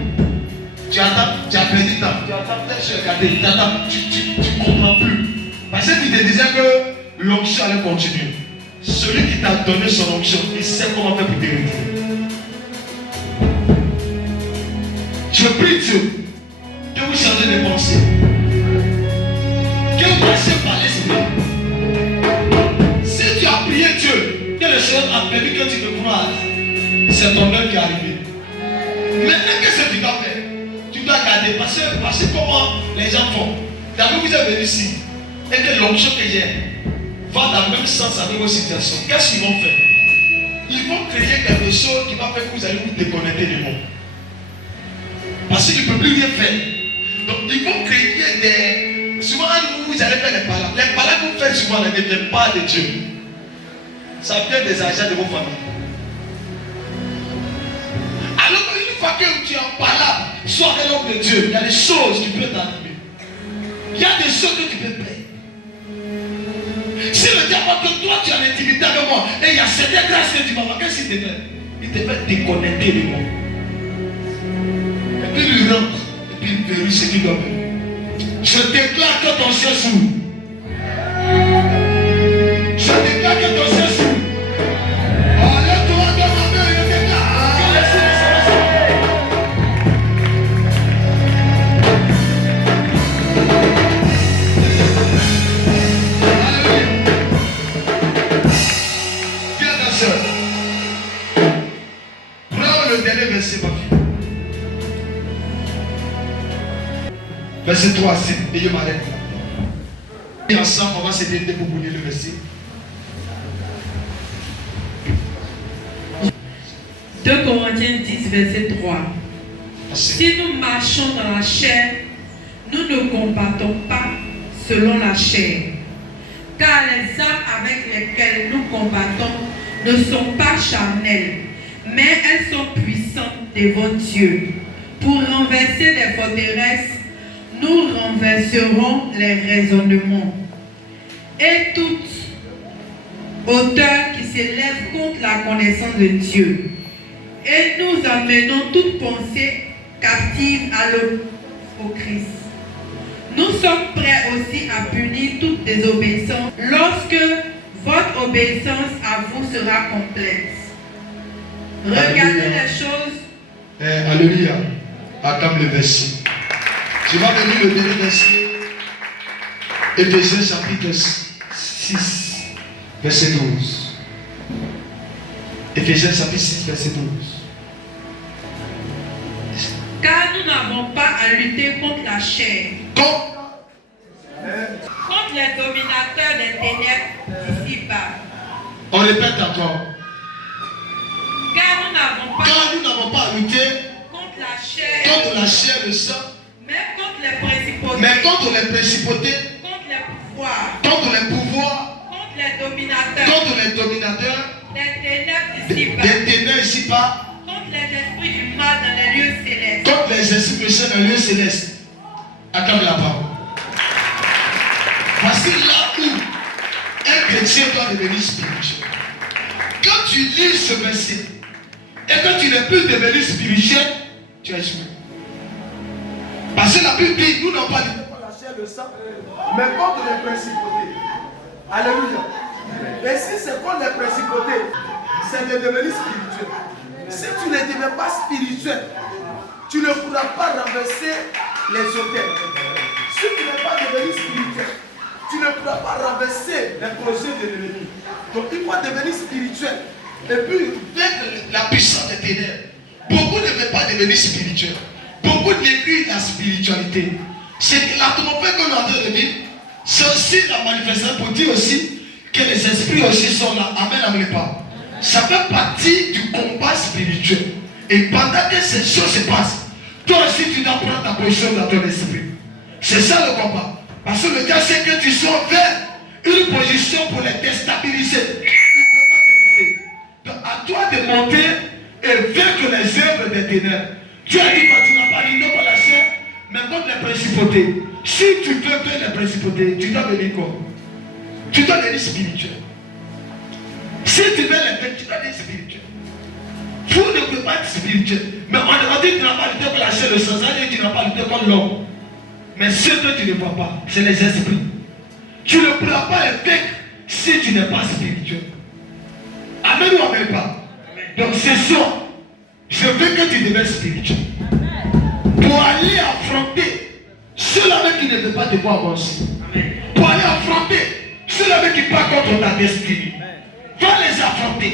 Tu attends, tu as perdu temps. Tu attends, peut-être je regarde, tu attends, tu ne comprends plus. Parce que tu te disais que l'onction allait continuer. Celui qui t'a donné son onction, il sait comment faire pour te retirer. Je prie Dieu que vous changez de pensée. Que vous passez par l'esprit. Si tu as prié Dieu, que le Seigneur a permis que tu te croises, c'est ton heure qui est arrivée. Maintenant, qu'est-ce que tu dois faire? Tu dois garder. Parce que comment les gens font? D'abord, vous êtes venu ici. Et que l'onction que j'ai va dans le même sens avec vos situations. Qu'est-ce qu'ils vont faire? Ils vont créer quelque chose qui va faire que vous allez vous déconnecter du monde. Parce qu'ils ne peuvent plus rien faire. Donc ils vont créer des... Souvent vous allez faire les palabres. Les palabres que vous faites souvent ne viennent pas de Dieu. Ça vient des agents de vos familles. Alors qu'une fois que tu es en palabre, sois un homme de Dieu, il y a des choses qui peuvent t'animer. Il y a des choses que tu peux faire. Si le diable voit que toi tu as l'intimité avec moi et il y a certaines grâces que tu vas avoir, qu'est-ce qu'il te fait? Il te fait déconnecter du monde. Et puis il rentre et puis il verrouille ce qu'il doit faire. Je déclare que ton ciel s'ouvre. Je déclare que ton ciel s'ouvre. Enlève-toi de ma main, je déclare que le ciel s'ouvre. Prends le dernier verset, ma fille. Verset 3, et je m'arrête là. Et ensemble, on va s'aider pour bouler le verset. 2 Corinthiens 10, verset 3. Si nous marchons dans la chair, nous ne combattons pas selon la chair. Car les armes avec lesquelles nous combattons ne sont pas charnelles, mais elles sont puissantes devant Dieu. Pour renverser les forteresses, nous renverserons les raisonnements et toute hauteur qui s'élève contre la connaissance de Dieu. Et nous amenons toute pensée captive à l'obéissance au Christ. Nous sommes prêts aussi à punir toute désobéissance lorsque votre obéissance à vous sera complète. Regardez les choses Alléluia. Attends le verset. Tu vas venir le dernier verset. Éphésiens chapitre 6, verset 12. Éphésiens chapitre 6, verset 12. Car nous n'avons pas à lutter contre la chair, contre les dominateurs des ténèbres d'ici-bas. On répète encore. Car nous n'avons pas À lutter contre la chair, contre la chair, le sang, mais contre les principautés, mais contre les principautés, contre les pouvoirs, contre les pouvoirs, contre les dominateurs des ténèbres d'ici-bas, des ténèbres ici-bas, contre les esprits du mal dans les lieux célestes. contre les esprits méchants dans le lieu céleste. Acclame la parole. Voici là où un chrétien doit devenir spirituel. Quand tu lis ce verset et que tu n'es plus devenu spirituel, tu es joué. Parce que la Bible dit, nous n'avons pas lutté contre la chair, le sang, mais contre les principautés. Alléluia. Et si c'est contre les principautés, c'est de devenir spirituel. Si tu ne deviens pas spirituel, tu ne pourras pas renverser les hôtels. Si tu n'es pas devenu spirituel, tu ne pourras pas renverser les projets de l'ennemi. Donc il faut devenir spirituel. Et puis, vaincre la puissance des ténèbres. Beaucoup ne veulent pas devenir spirituel. Beaucoup négligent la spiritualité. C'est l'atmosphère qu'on est en train de vivre. C'est aussi la manifestation pour dire aussi que les esprits aussi sont là. Amen, amen pas. Ça fait partie du combat spirituel. Et pendant que ces choses se passent, toi aussi tu dois prendre ta position dans ton esprit. C'est ça le combat. Parce que le diable sait que tu sors vers une position pour les déstabiliser. Donc à toi de monter et vaincre les œuvres des ténèbres. Tu as dit que tu n'as pas lutté contre la chair, mais contre les principautés. Si tu veux vaincre les principautés, tu dois venir quoi? Tu dois devenir spirituel. Si tu veux les vaincre, tu dois devenir spirituel. Vous ne pouvez pas être spirituel. Mais on dit que tu n'as pas lutté contre la chair, le sang, ça veut dire que tu n'as pas lutté contre l'homme. Mais ce que tu ne vois pas, c'est les esprits. Tu ne pourras pas les vaincre si tu n'es pas spirituel. Amen ou amen pas? Donc ce soir, je veux que tu deviennes spirituel. Pour aller affronter ceux-là qui ne veulent pas te voir avancer. Pour aller affronter ceux-là qui partent contre ta destinée. Va les affronter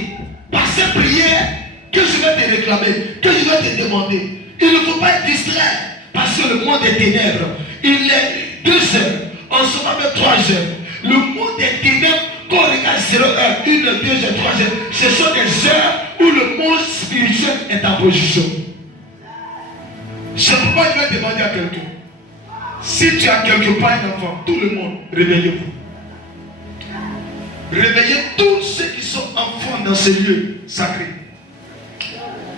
par ces prières que je vais te réclamer, que je vais te demander. Il ne faut pas être distrait parce que le monde des ténèbres, il est 2 heures, on se va mettre 3 heures. Le monde des ténèbres, quand on regarde 0 heures, 1 heure, 2 heures, 3 heures, ce sont des heures où le monde spirituel est en position. C'est pourquoi je vais demander à quelqu'un. Si tu as quelque part un enfant, tout le monde, réveillez-vous. Réveillez tous ceux qui sont enfants dans ces lieux sacrés.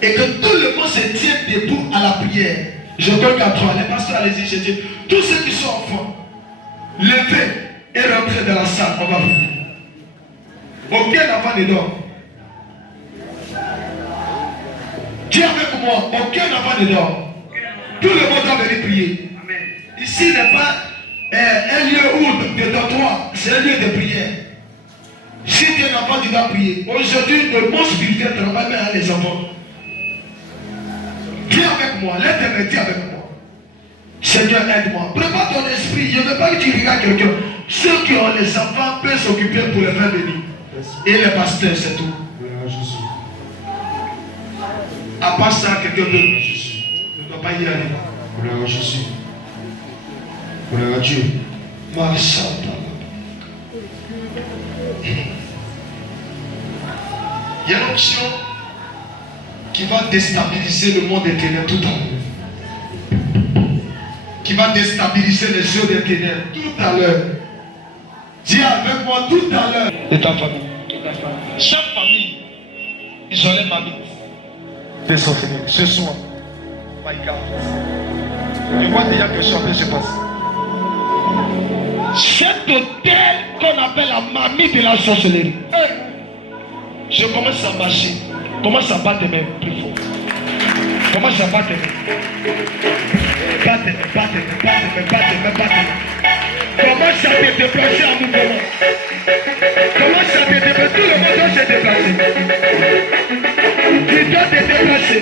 Et que tout le monde se tienne debout à la prière. Je donne à toi, les pasteurs, allez-y, je dis, tous ceux qui sont enfants, levez et rentrez dans la salle, on va prier. Aucun enfant ne dort. Dis avec moi, aucun enfant ne dort. Tout le monde doit venir prier. Ici n'est pas un lieu où de dortoir, c'est un lieu de prière. Si tu es un enfant, tu dois prier. Aujourd'hui, le monde spirituel travaille même avec les enfants. Dis avec moi, lève tes mains, dis avec moi. Seigneur, aide-moi. Prépare ton esprit. Je ne veux pas que tu regardes quelqu'un. Ceux qui ont les enfants peuvent s'occuper pour les faire venir. Et les pasteurs, c'est tout. À part ça, quelqu'un d'autre ne doit pas y aller. Gloire à Jésus. Gloire à Dieu. Il y a une option qui va déstabiliser le monde des ténèbres tout à l'heure. Qui va déstabiliser les yeux des ténèbres tout à l'heure. Dis avec moi tout à l'heure. Et ta famille. Chaque famille, ils ont les mamies. Ce soir. My God. Je vois déjà que ça peut se passer. Cet hôtel qu'on appelle la mamie de la sorcellerie. Je commence à marcher. Commence à battre tes mains plus fort. Commence à battre tes mains. Battre tes mains, battre tes mains, battre tes mains, battre tes mains, battre tes mains. Commence à te déplacer en mouvement. Commence à te déplacer. Tout le monde doit se déplacer. Tu dois te déplacer.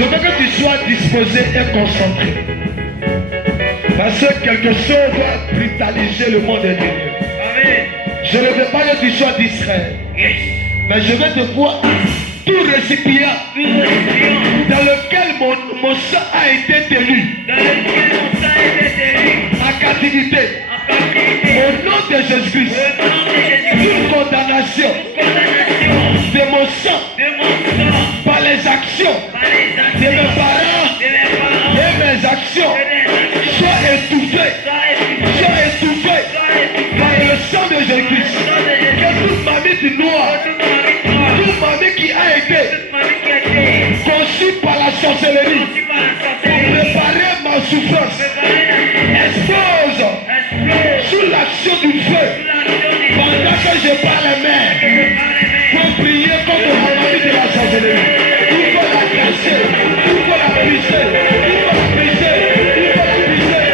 Je veux que tu sois disposé et concentré. Parce que quelque chose va brutaliser le monde de Dieu. Je ne veux pas que tu sois distrait. Mais je vais te voir tout récipient dans lequel mon sang a été tenu. Ma captivité. Au nom de Jésus-Christ. Toute condamnation de mon sang par les actions de mes parents et mes actions soit étouffées par le sang de Jésus-Christ. Que toute ma vie du noir, toute ma vie qui a été conçue par la sorcellerie pour préparer ma souffrance, expose sous l'action du feu pendant que je parle mère pour prier contre la vie de la sorcellerie. Il faut la casser, il faut la briser, il faut la briser, il faut la briser.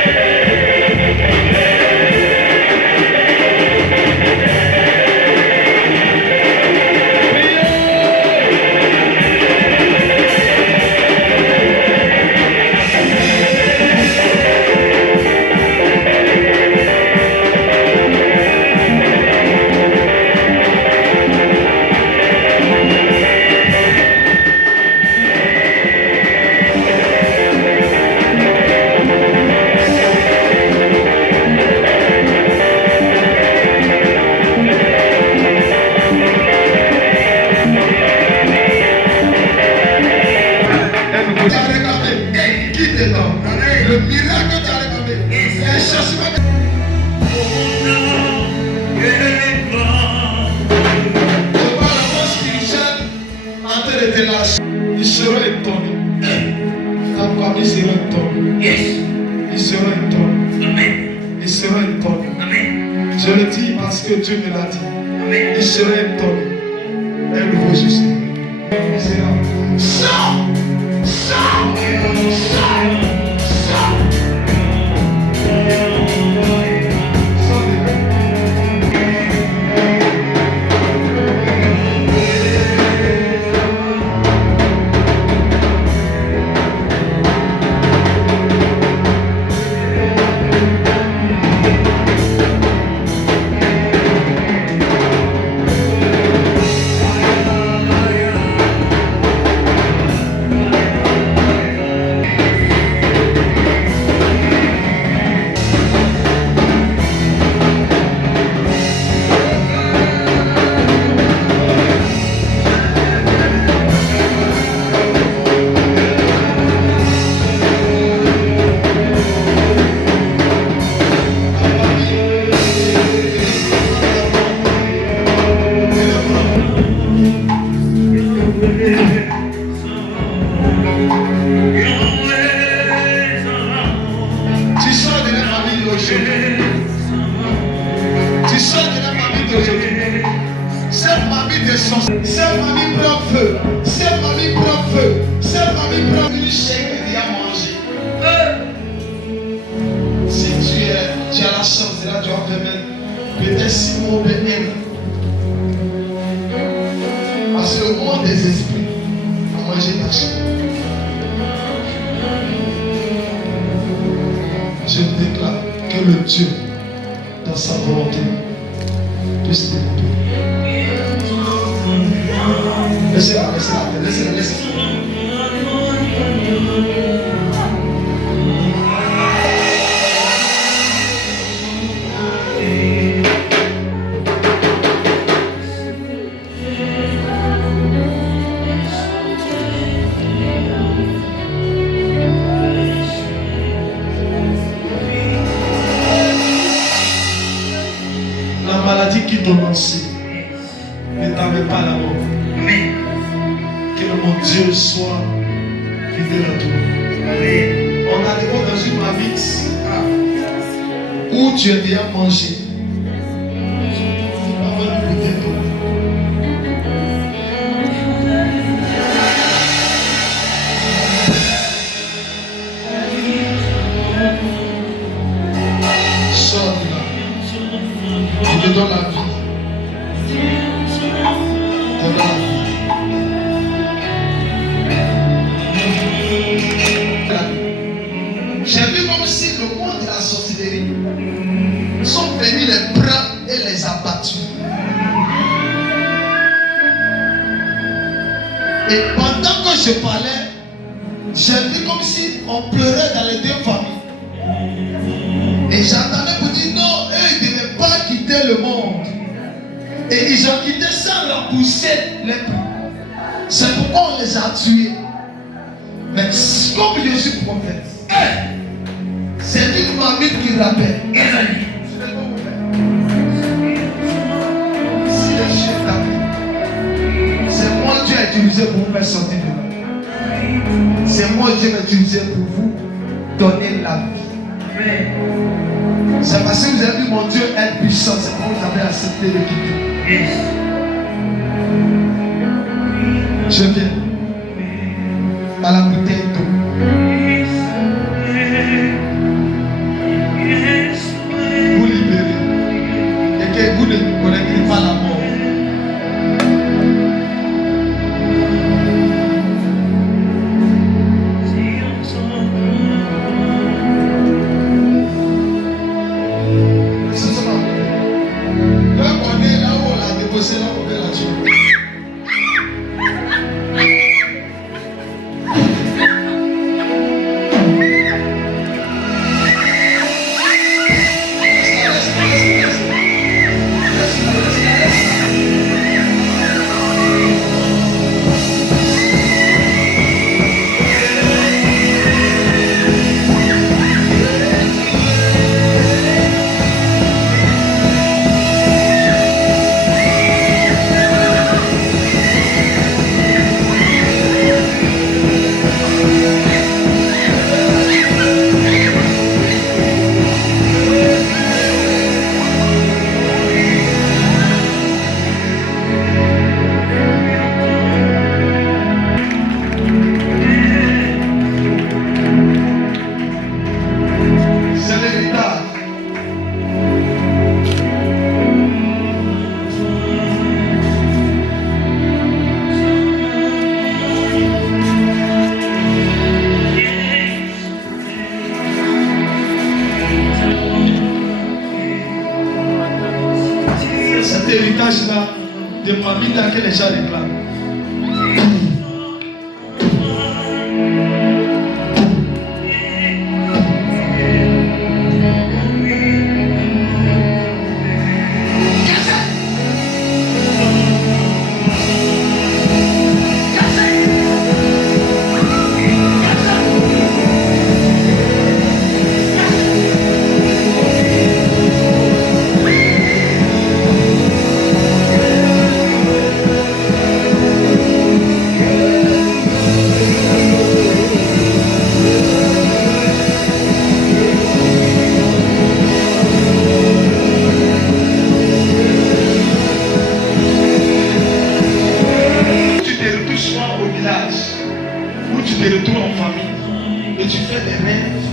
Le miracle t'a réclamé. Et cherche pas. Je vois la voix spirituelle en train de te lâcher. Ils seront étonnés. Ta famille sera étonnée. Ils seront étonnés. Ils seront étonnés. Je le dis parce que Dieu me l'a dit. Ils seront étonnés. Un nouveau Jésus. Sors! Parce que le monde des esprits a mangé ta chair. Je déclare que le Dieu, dans sa volonté, puisse te libérer. Laissez-la. Qui t'ont lancé, ne t'avais pas la mort. Que mon Dieu soit fidèle à toi. On arrive dans une marmite où tu es déjà mangé. Sors de là. Je te donne la vie. Et pendant que je parlais, j'ai vu comme si on pleurait dans les deux familles. Et j'entendais pour dire non, eux ils ne devaient pas quitter le monde. Et ils ont quitté sans leur pousser les prix. C'est pourquoi on les a tués. Mais comme je suis prophète, c'est une mamie qui rappelle. Si le chef t'appelle, c'est moi Dieu a utilisé pour vous faire sortir de là. C'est moi Dieu a utilisé pour vous donner la vie. C'est parce que vous avez vu mon Dieu être puissant, c'est pourquoi vous avez accepté de quitter. Je viens à la bouteille d'eau. Vous libérez. Et que vous ne connaîtrez pas la mort. C'est ça. Là, on est là où on a déposé la poubelle là-dessus. Cet héritage-là, de Mamita que les gens réclament. Où tu te retrouves en famille et tu fais des rêves.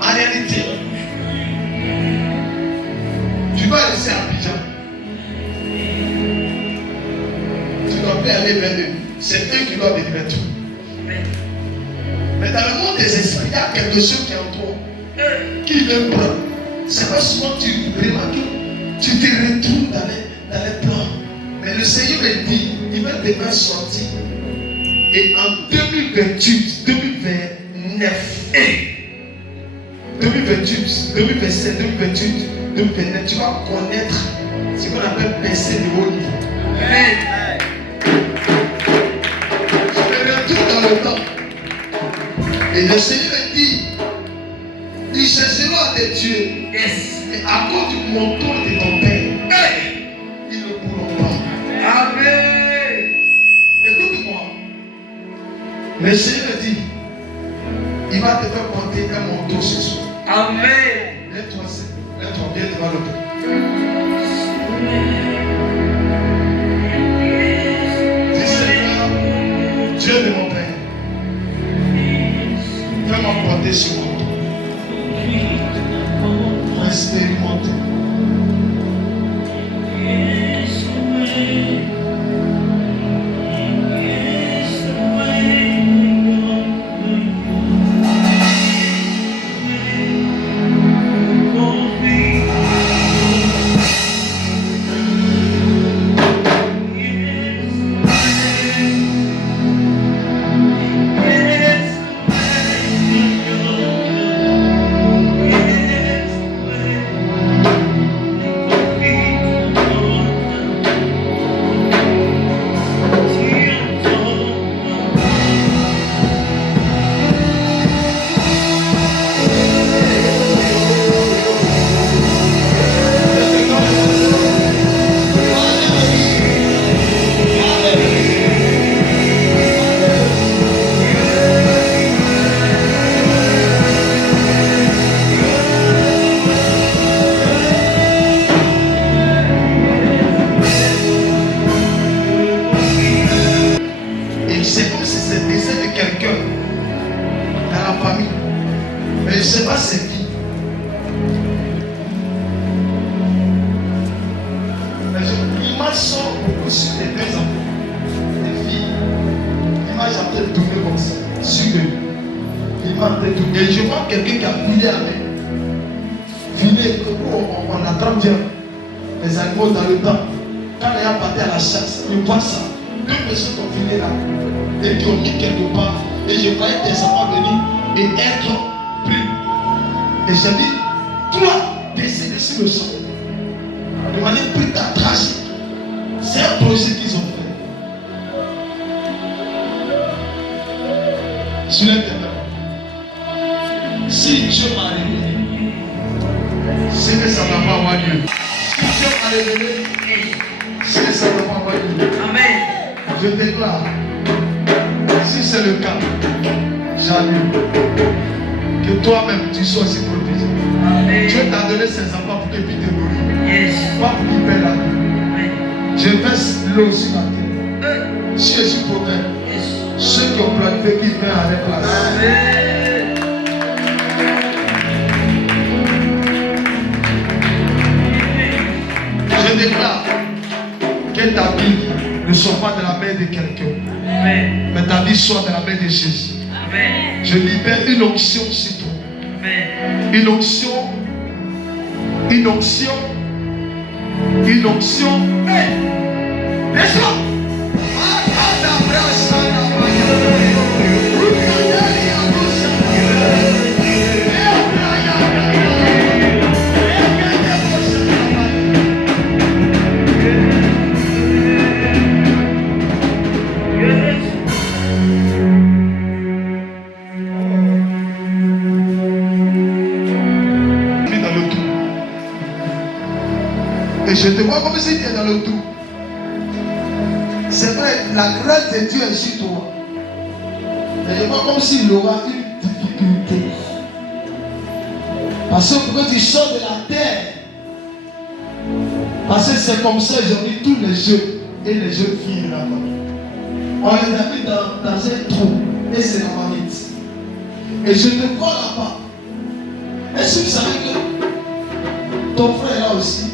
En réalité, tu dois rester à Abidjan. Tu ne dois plus aller vers eux. C'est eux qui doivent venir vers toi. Mais dans le monde des esprits, il y a quelque chose qui est en toi qui vient prendre. C'est pas souvent que tu remarques, tu te retrouves dans les plans. Mais le Seigneur me dit, il va te faire sortir. Et en 2028, 2029, 2028, 2027, 2028, 2029, tu vas connaître ce qu'on appelle percer de haut niveau. Amen. Je me retrouve dans le temps. Et le Seigneur me dit, ils chercheront à te tuer. Yes. Et à cause du montant de ton père, ils ne pourront pas. Amen. Écoute-moi. Le Seigneur dit, il va te faire porter un manteau ce soir. Amen. Lève-toi bien devant le peuple. Dis Seigneur, Dieu de mon Père, fais-moi porter ce manteau. Pour expérimenter. te tourner comme ça. Sur lui. Il va te tourner. Et je vois quelqu'un qui a filé avec. Filé, on attrape bien les animaux dans le temps. Quand il y a parti à la chasse, je vois ça. Deux personnes qui ont filé là. Et qui ont mis quelque part. Et je voyais tes enfants venir et être pris. Et j'ai dit, toi, décédé sur le sol. De manière plus tragique. C'est un projet qu'ils ont fait. Sur l'internet. Si Dieu m'a révélé, c'est que ça ne va pas avoir lieu. Si Dieu m'a révélé, c'est que ça ne va pas avoir lieu. Amen. Je déclare, si c'est le cas, j'allume. Que toi-même tu sois aussi protégé. Amen. Dieu t'a donné ses enfants pour qu'ils puissent te nourrir. Yes. Pas pour qu'ils paient la vie. Amen. Je verse l'eau sur la terre. Si je suis protégé, Yes. ceux qui ont planifié qu'ils viennent à leur place. Amen. Je déclare que ta vie ne soit pas de la main de quelqu'un, Amen. mais ta vie soit de la main de Jésus. Amen. Je libère une onction sur toi. Amen. Une onction. Une onction. Une onction. Hey! Descends! Je te vois comme si tu es dans le trou. C'est vrai, la grâce de Dieu est sur toi. Mais je vois comme s'il aura une difficulté. Parce que quand tu sors de la terre, parce que c'est comme ça aujourd'hui tous les jeunes et les jeunes filles là-bas. On les a mis dans un trou et c'est la vanité. Et je te vois là-bas. Est-ce que vous savez que ton frère est là aussi?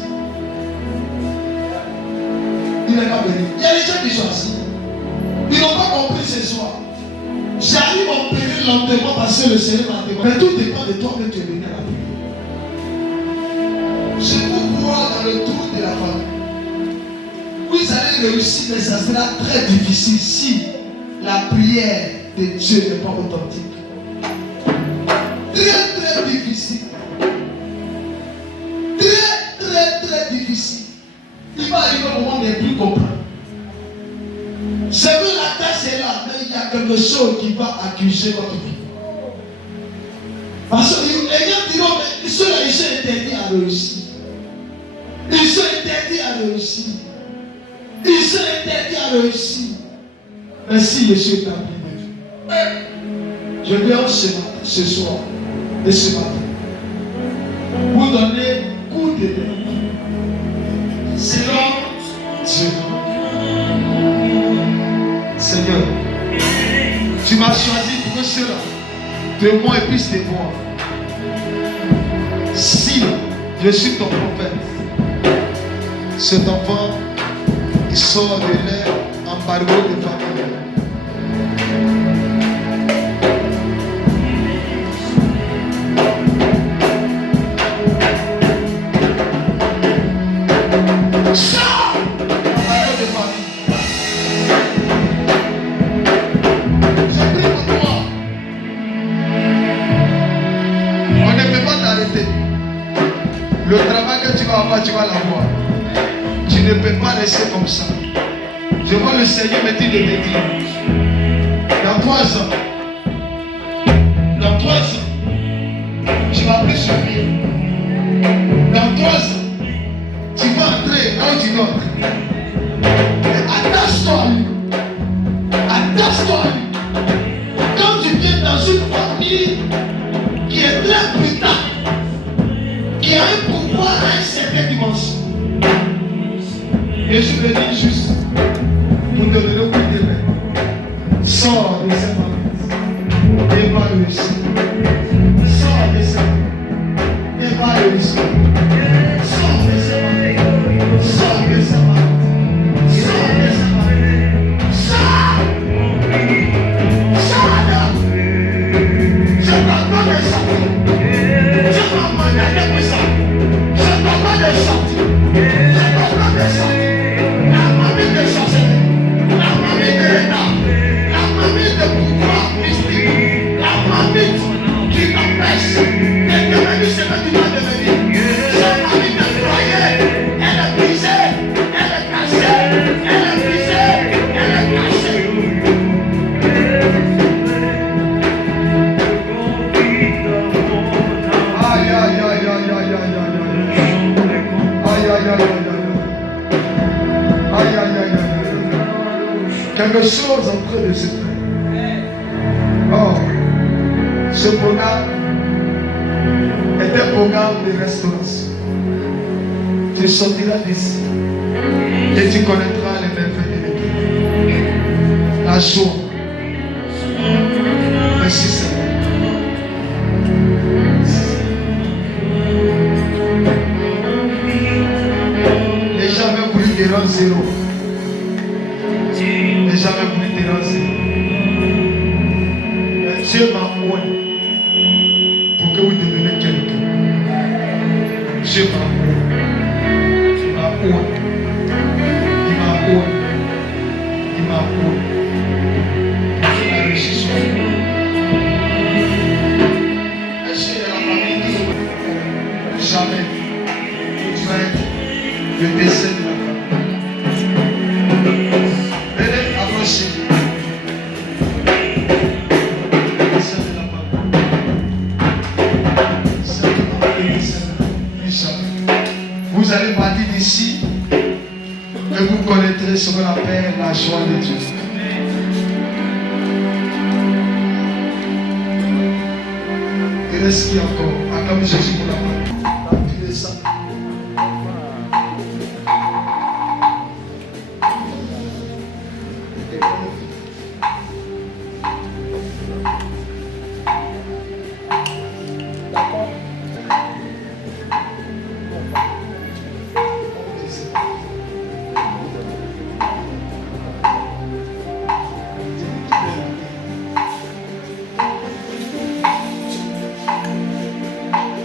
Il n'est pas venu. Il y a des gens qui sont assis. Ils n'ont pas compris ce soir. J'arrive à opérer lentement parce que le Seigneur m'a demandé. Mais tout dépend de toi que tu es venu à la prière. Je vous vois dans le trou de la famille. Vous allez réussir, mais ça sera très difficile si la prière de Dieu n'est pas authentique. Très très difficile. Très très très difficile. Il va arriver au moment où on n'est plus comprendre. C'est que la tâche est là, mais il y a quelque chose qui va accuser votre vie. Parce que les gens diront, mais ceux-là, ils sont interdits à réussir. Ils sont interdits à réussir. Ils sont interdits à réussir. Mais si je suis établi de Dieu, je viens ce soir et ce matin vous donner coup de main. Selon Dieu. Seigneur, tu m'as choisi pour que cela de moi et puisse te voir. Si je suis ton prophète, cet enfant qui sort de l'air embargo de famille. Le travail que tu vas avoir, tu vas l'avoir. Tu ne peux pas rester comme ça. Je vois le Seigneur me dire de te dire. Dans 3 ans, tu vas plus souffrir. Dans 3 ans, tu vas entrer là où tu dois entrer. Attache-toi à lui. Attache-toi à lui. Quand tu viens dans une famille qui est très brutale, qui a un pouvoir à une certaine dimension. Et je me dis juste pour te donner le coup de main. Sors de cette famille et va réussir. Sors de cette famille et va réussir. Sors de cette famille. Sors de cette famille. Sors de cette famille. Sors. choses en train de se faire. Oh, ce programme est un programme de restauration. Tu sortiras d'ici et tu connaîtras les merveilles de Dieu. La joie. Merci Seigneur. Les gens avaient voulu te rendre zéro. Les gens avaient voulu te rendre zéro. Mais Dieu m'a oint pour que vous deveniez quelqu'un. Dieu m'a oint. Il m'a oint. Il m'a oint. Il m'a oint. Il a réussi sur moi. Est-ce que dans la famille, jamais tu vas être le décès de la famille? Venez approcher. Le décès de la famille. Vous allez partir d'ici et vous connaîtrez ce qu'on appelle la joie de Dieu. Il reste qui encore? Acclame Jésus pour la main. Tu descends.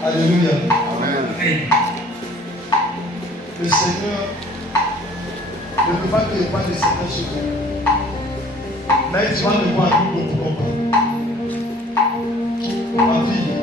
Alléluia. Amen. Le Seigneur ne veut pas qu'il n'y ait pas de Seigneur chez vous. Mais tu vas le voir pour comprendre. Ma fille.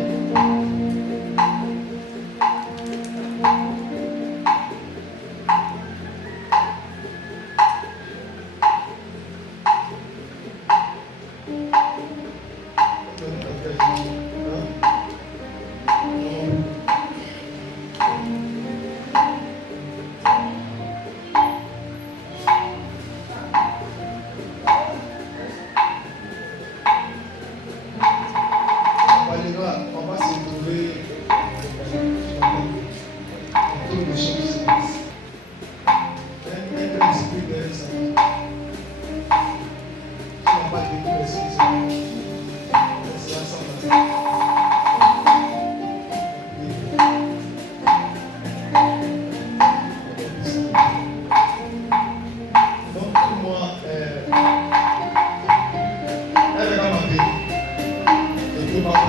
On va se trouver autour de choses. Un esprit de ça. On va pas découvrir l'esprit. C'est ensemble. Donc pour moi, elle est dans ma vie. Et tout va bien.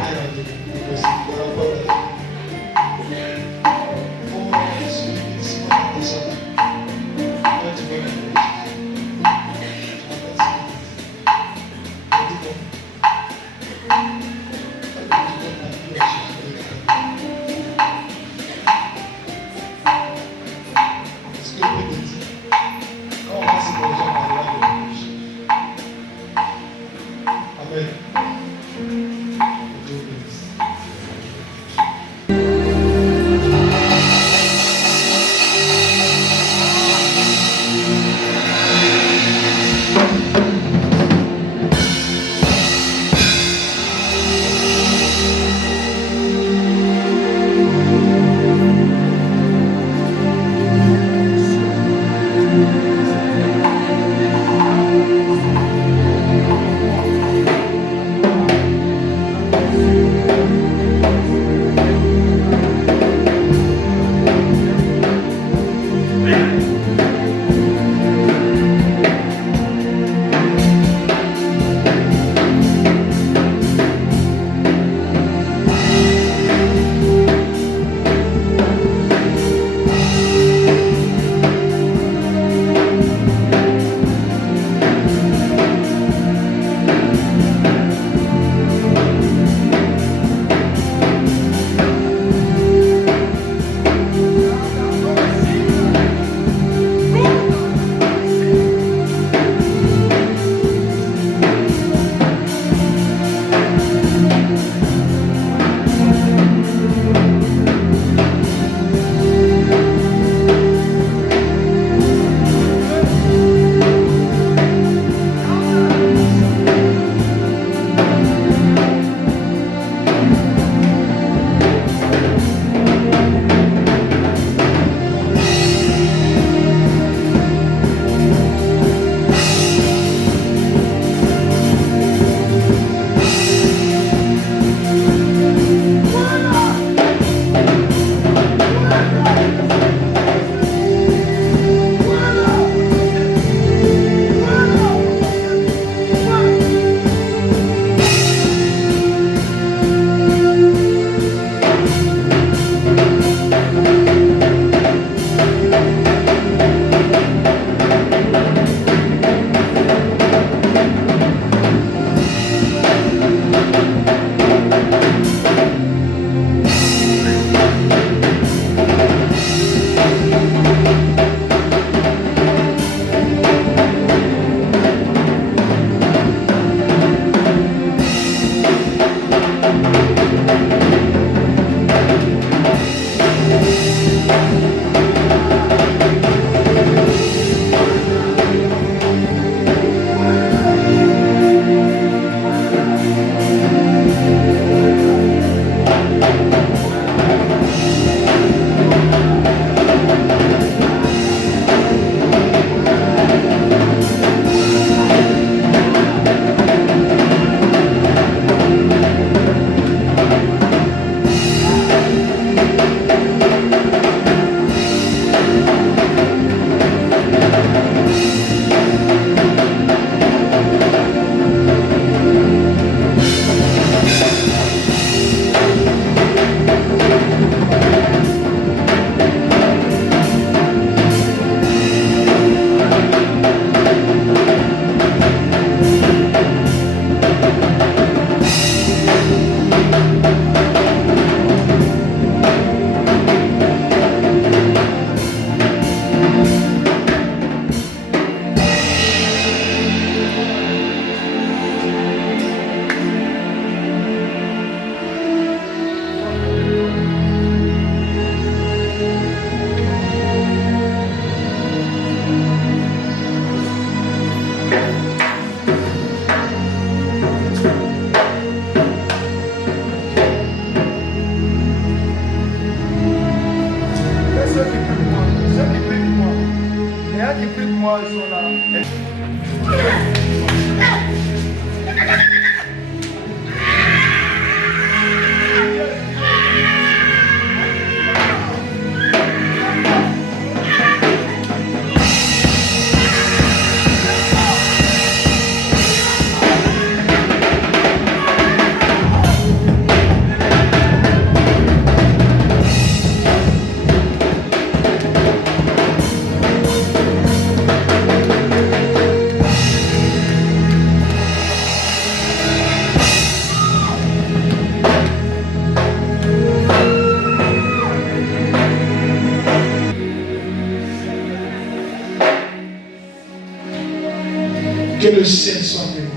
ciel soit témoin.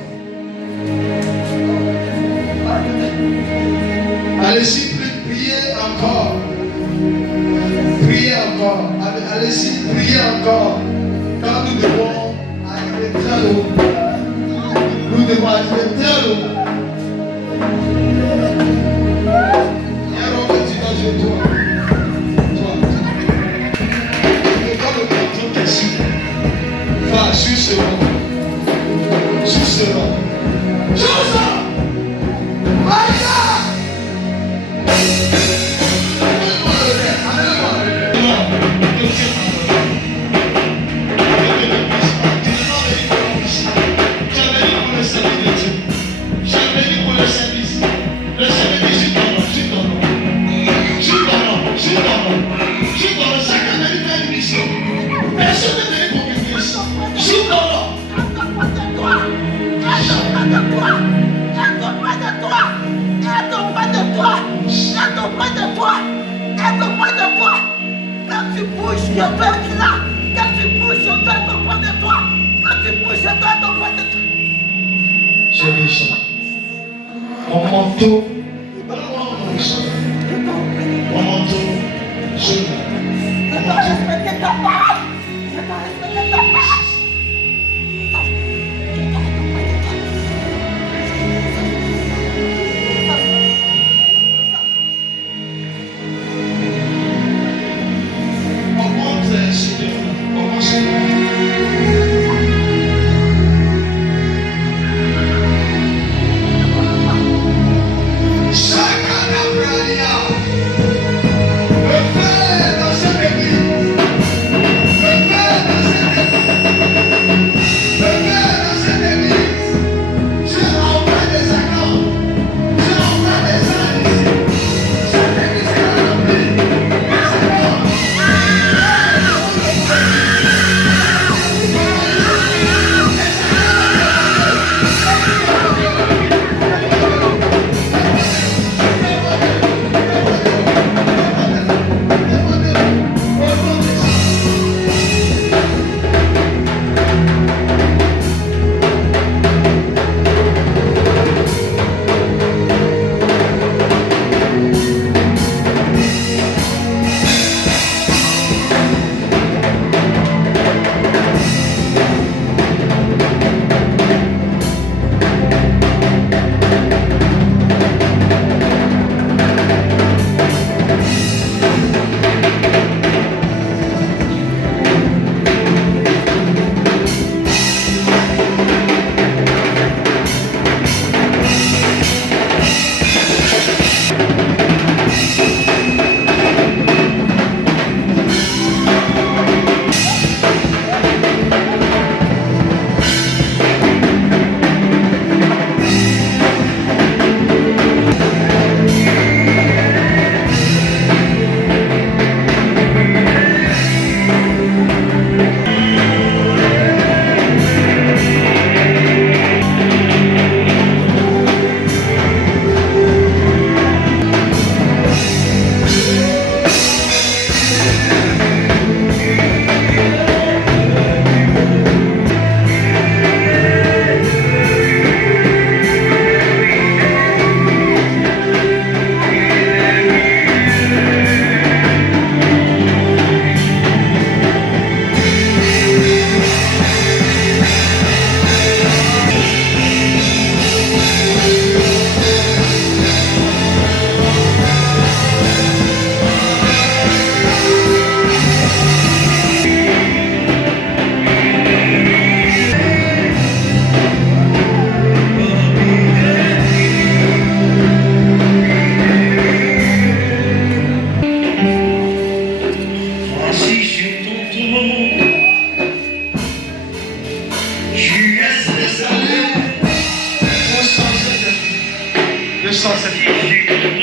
Allez-y, priez encore. Priez encore. Allez-y, priez encore. Car nous devons arriver très haut. Nous devons arriver très haut. Il y a un homme qui dit, je dois. Va sur ce rang. Sur ce rang. Sur ça. Mon manteau, mon manteau, je Le sang, ça fait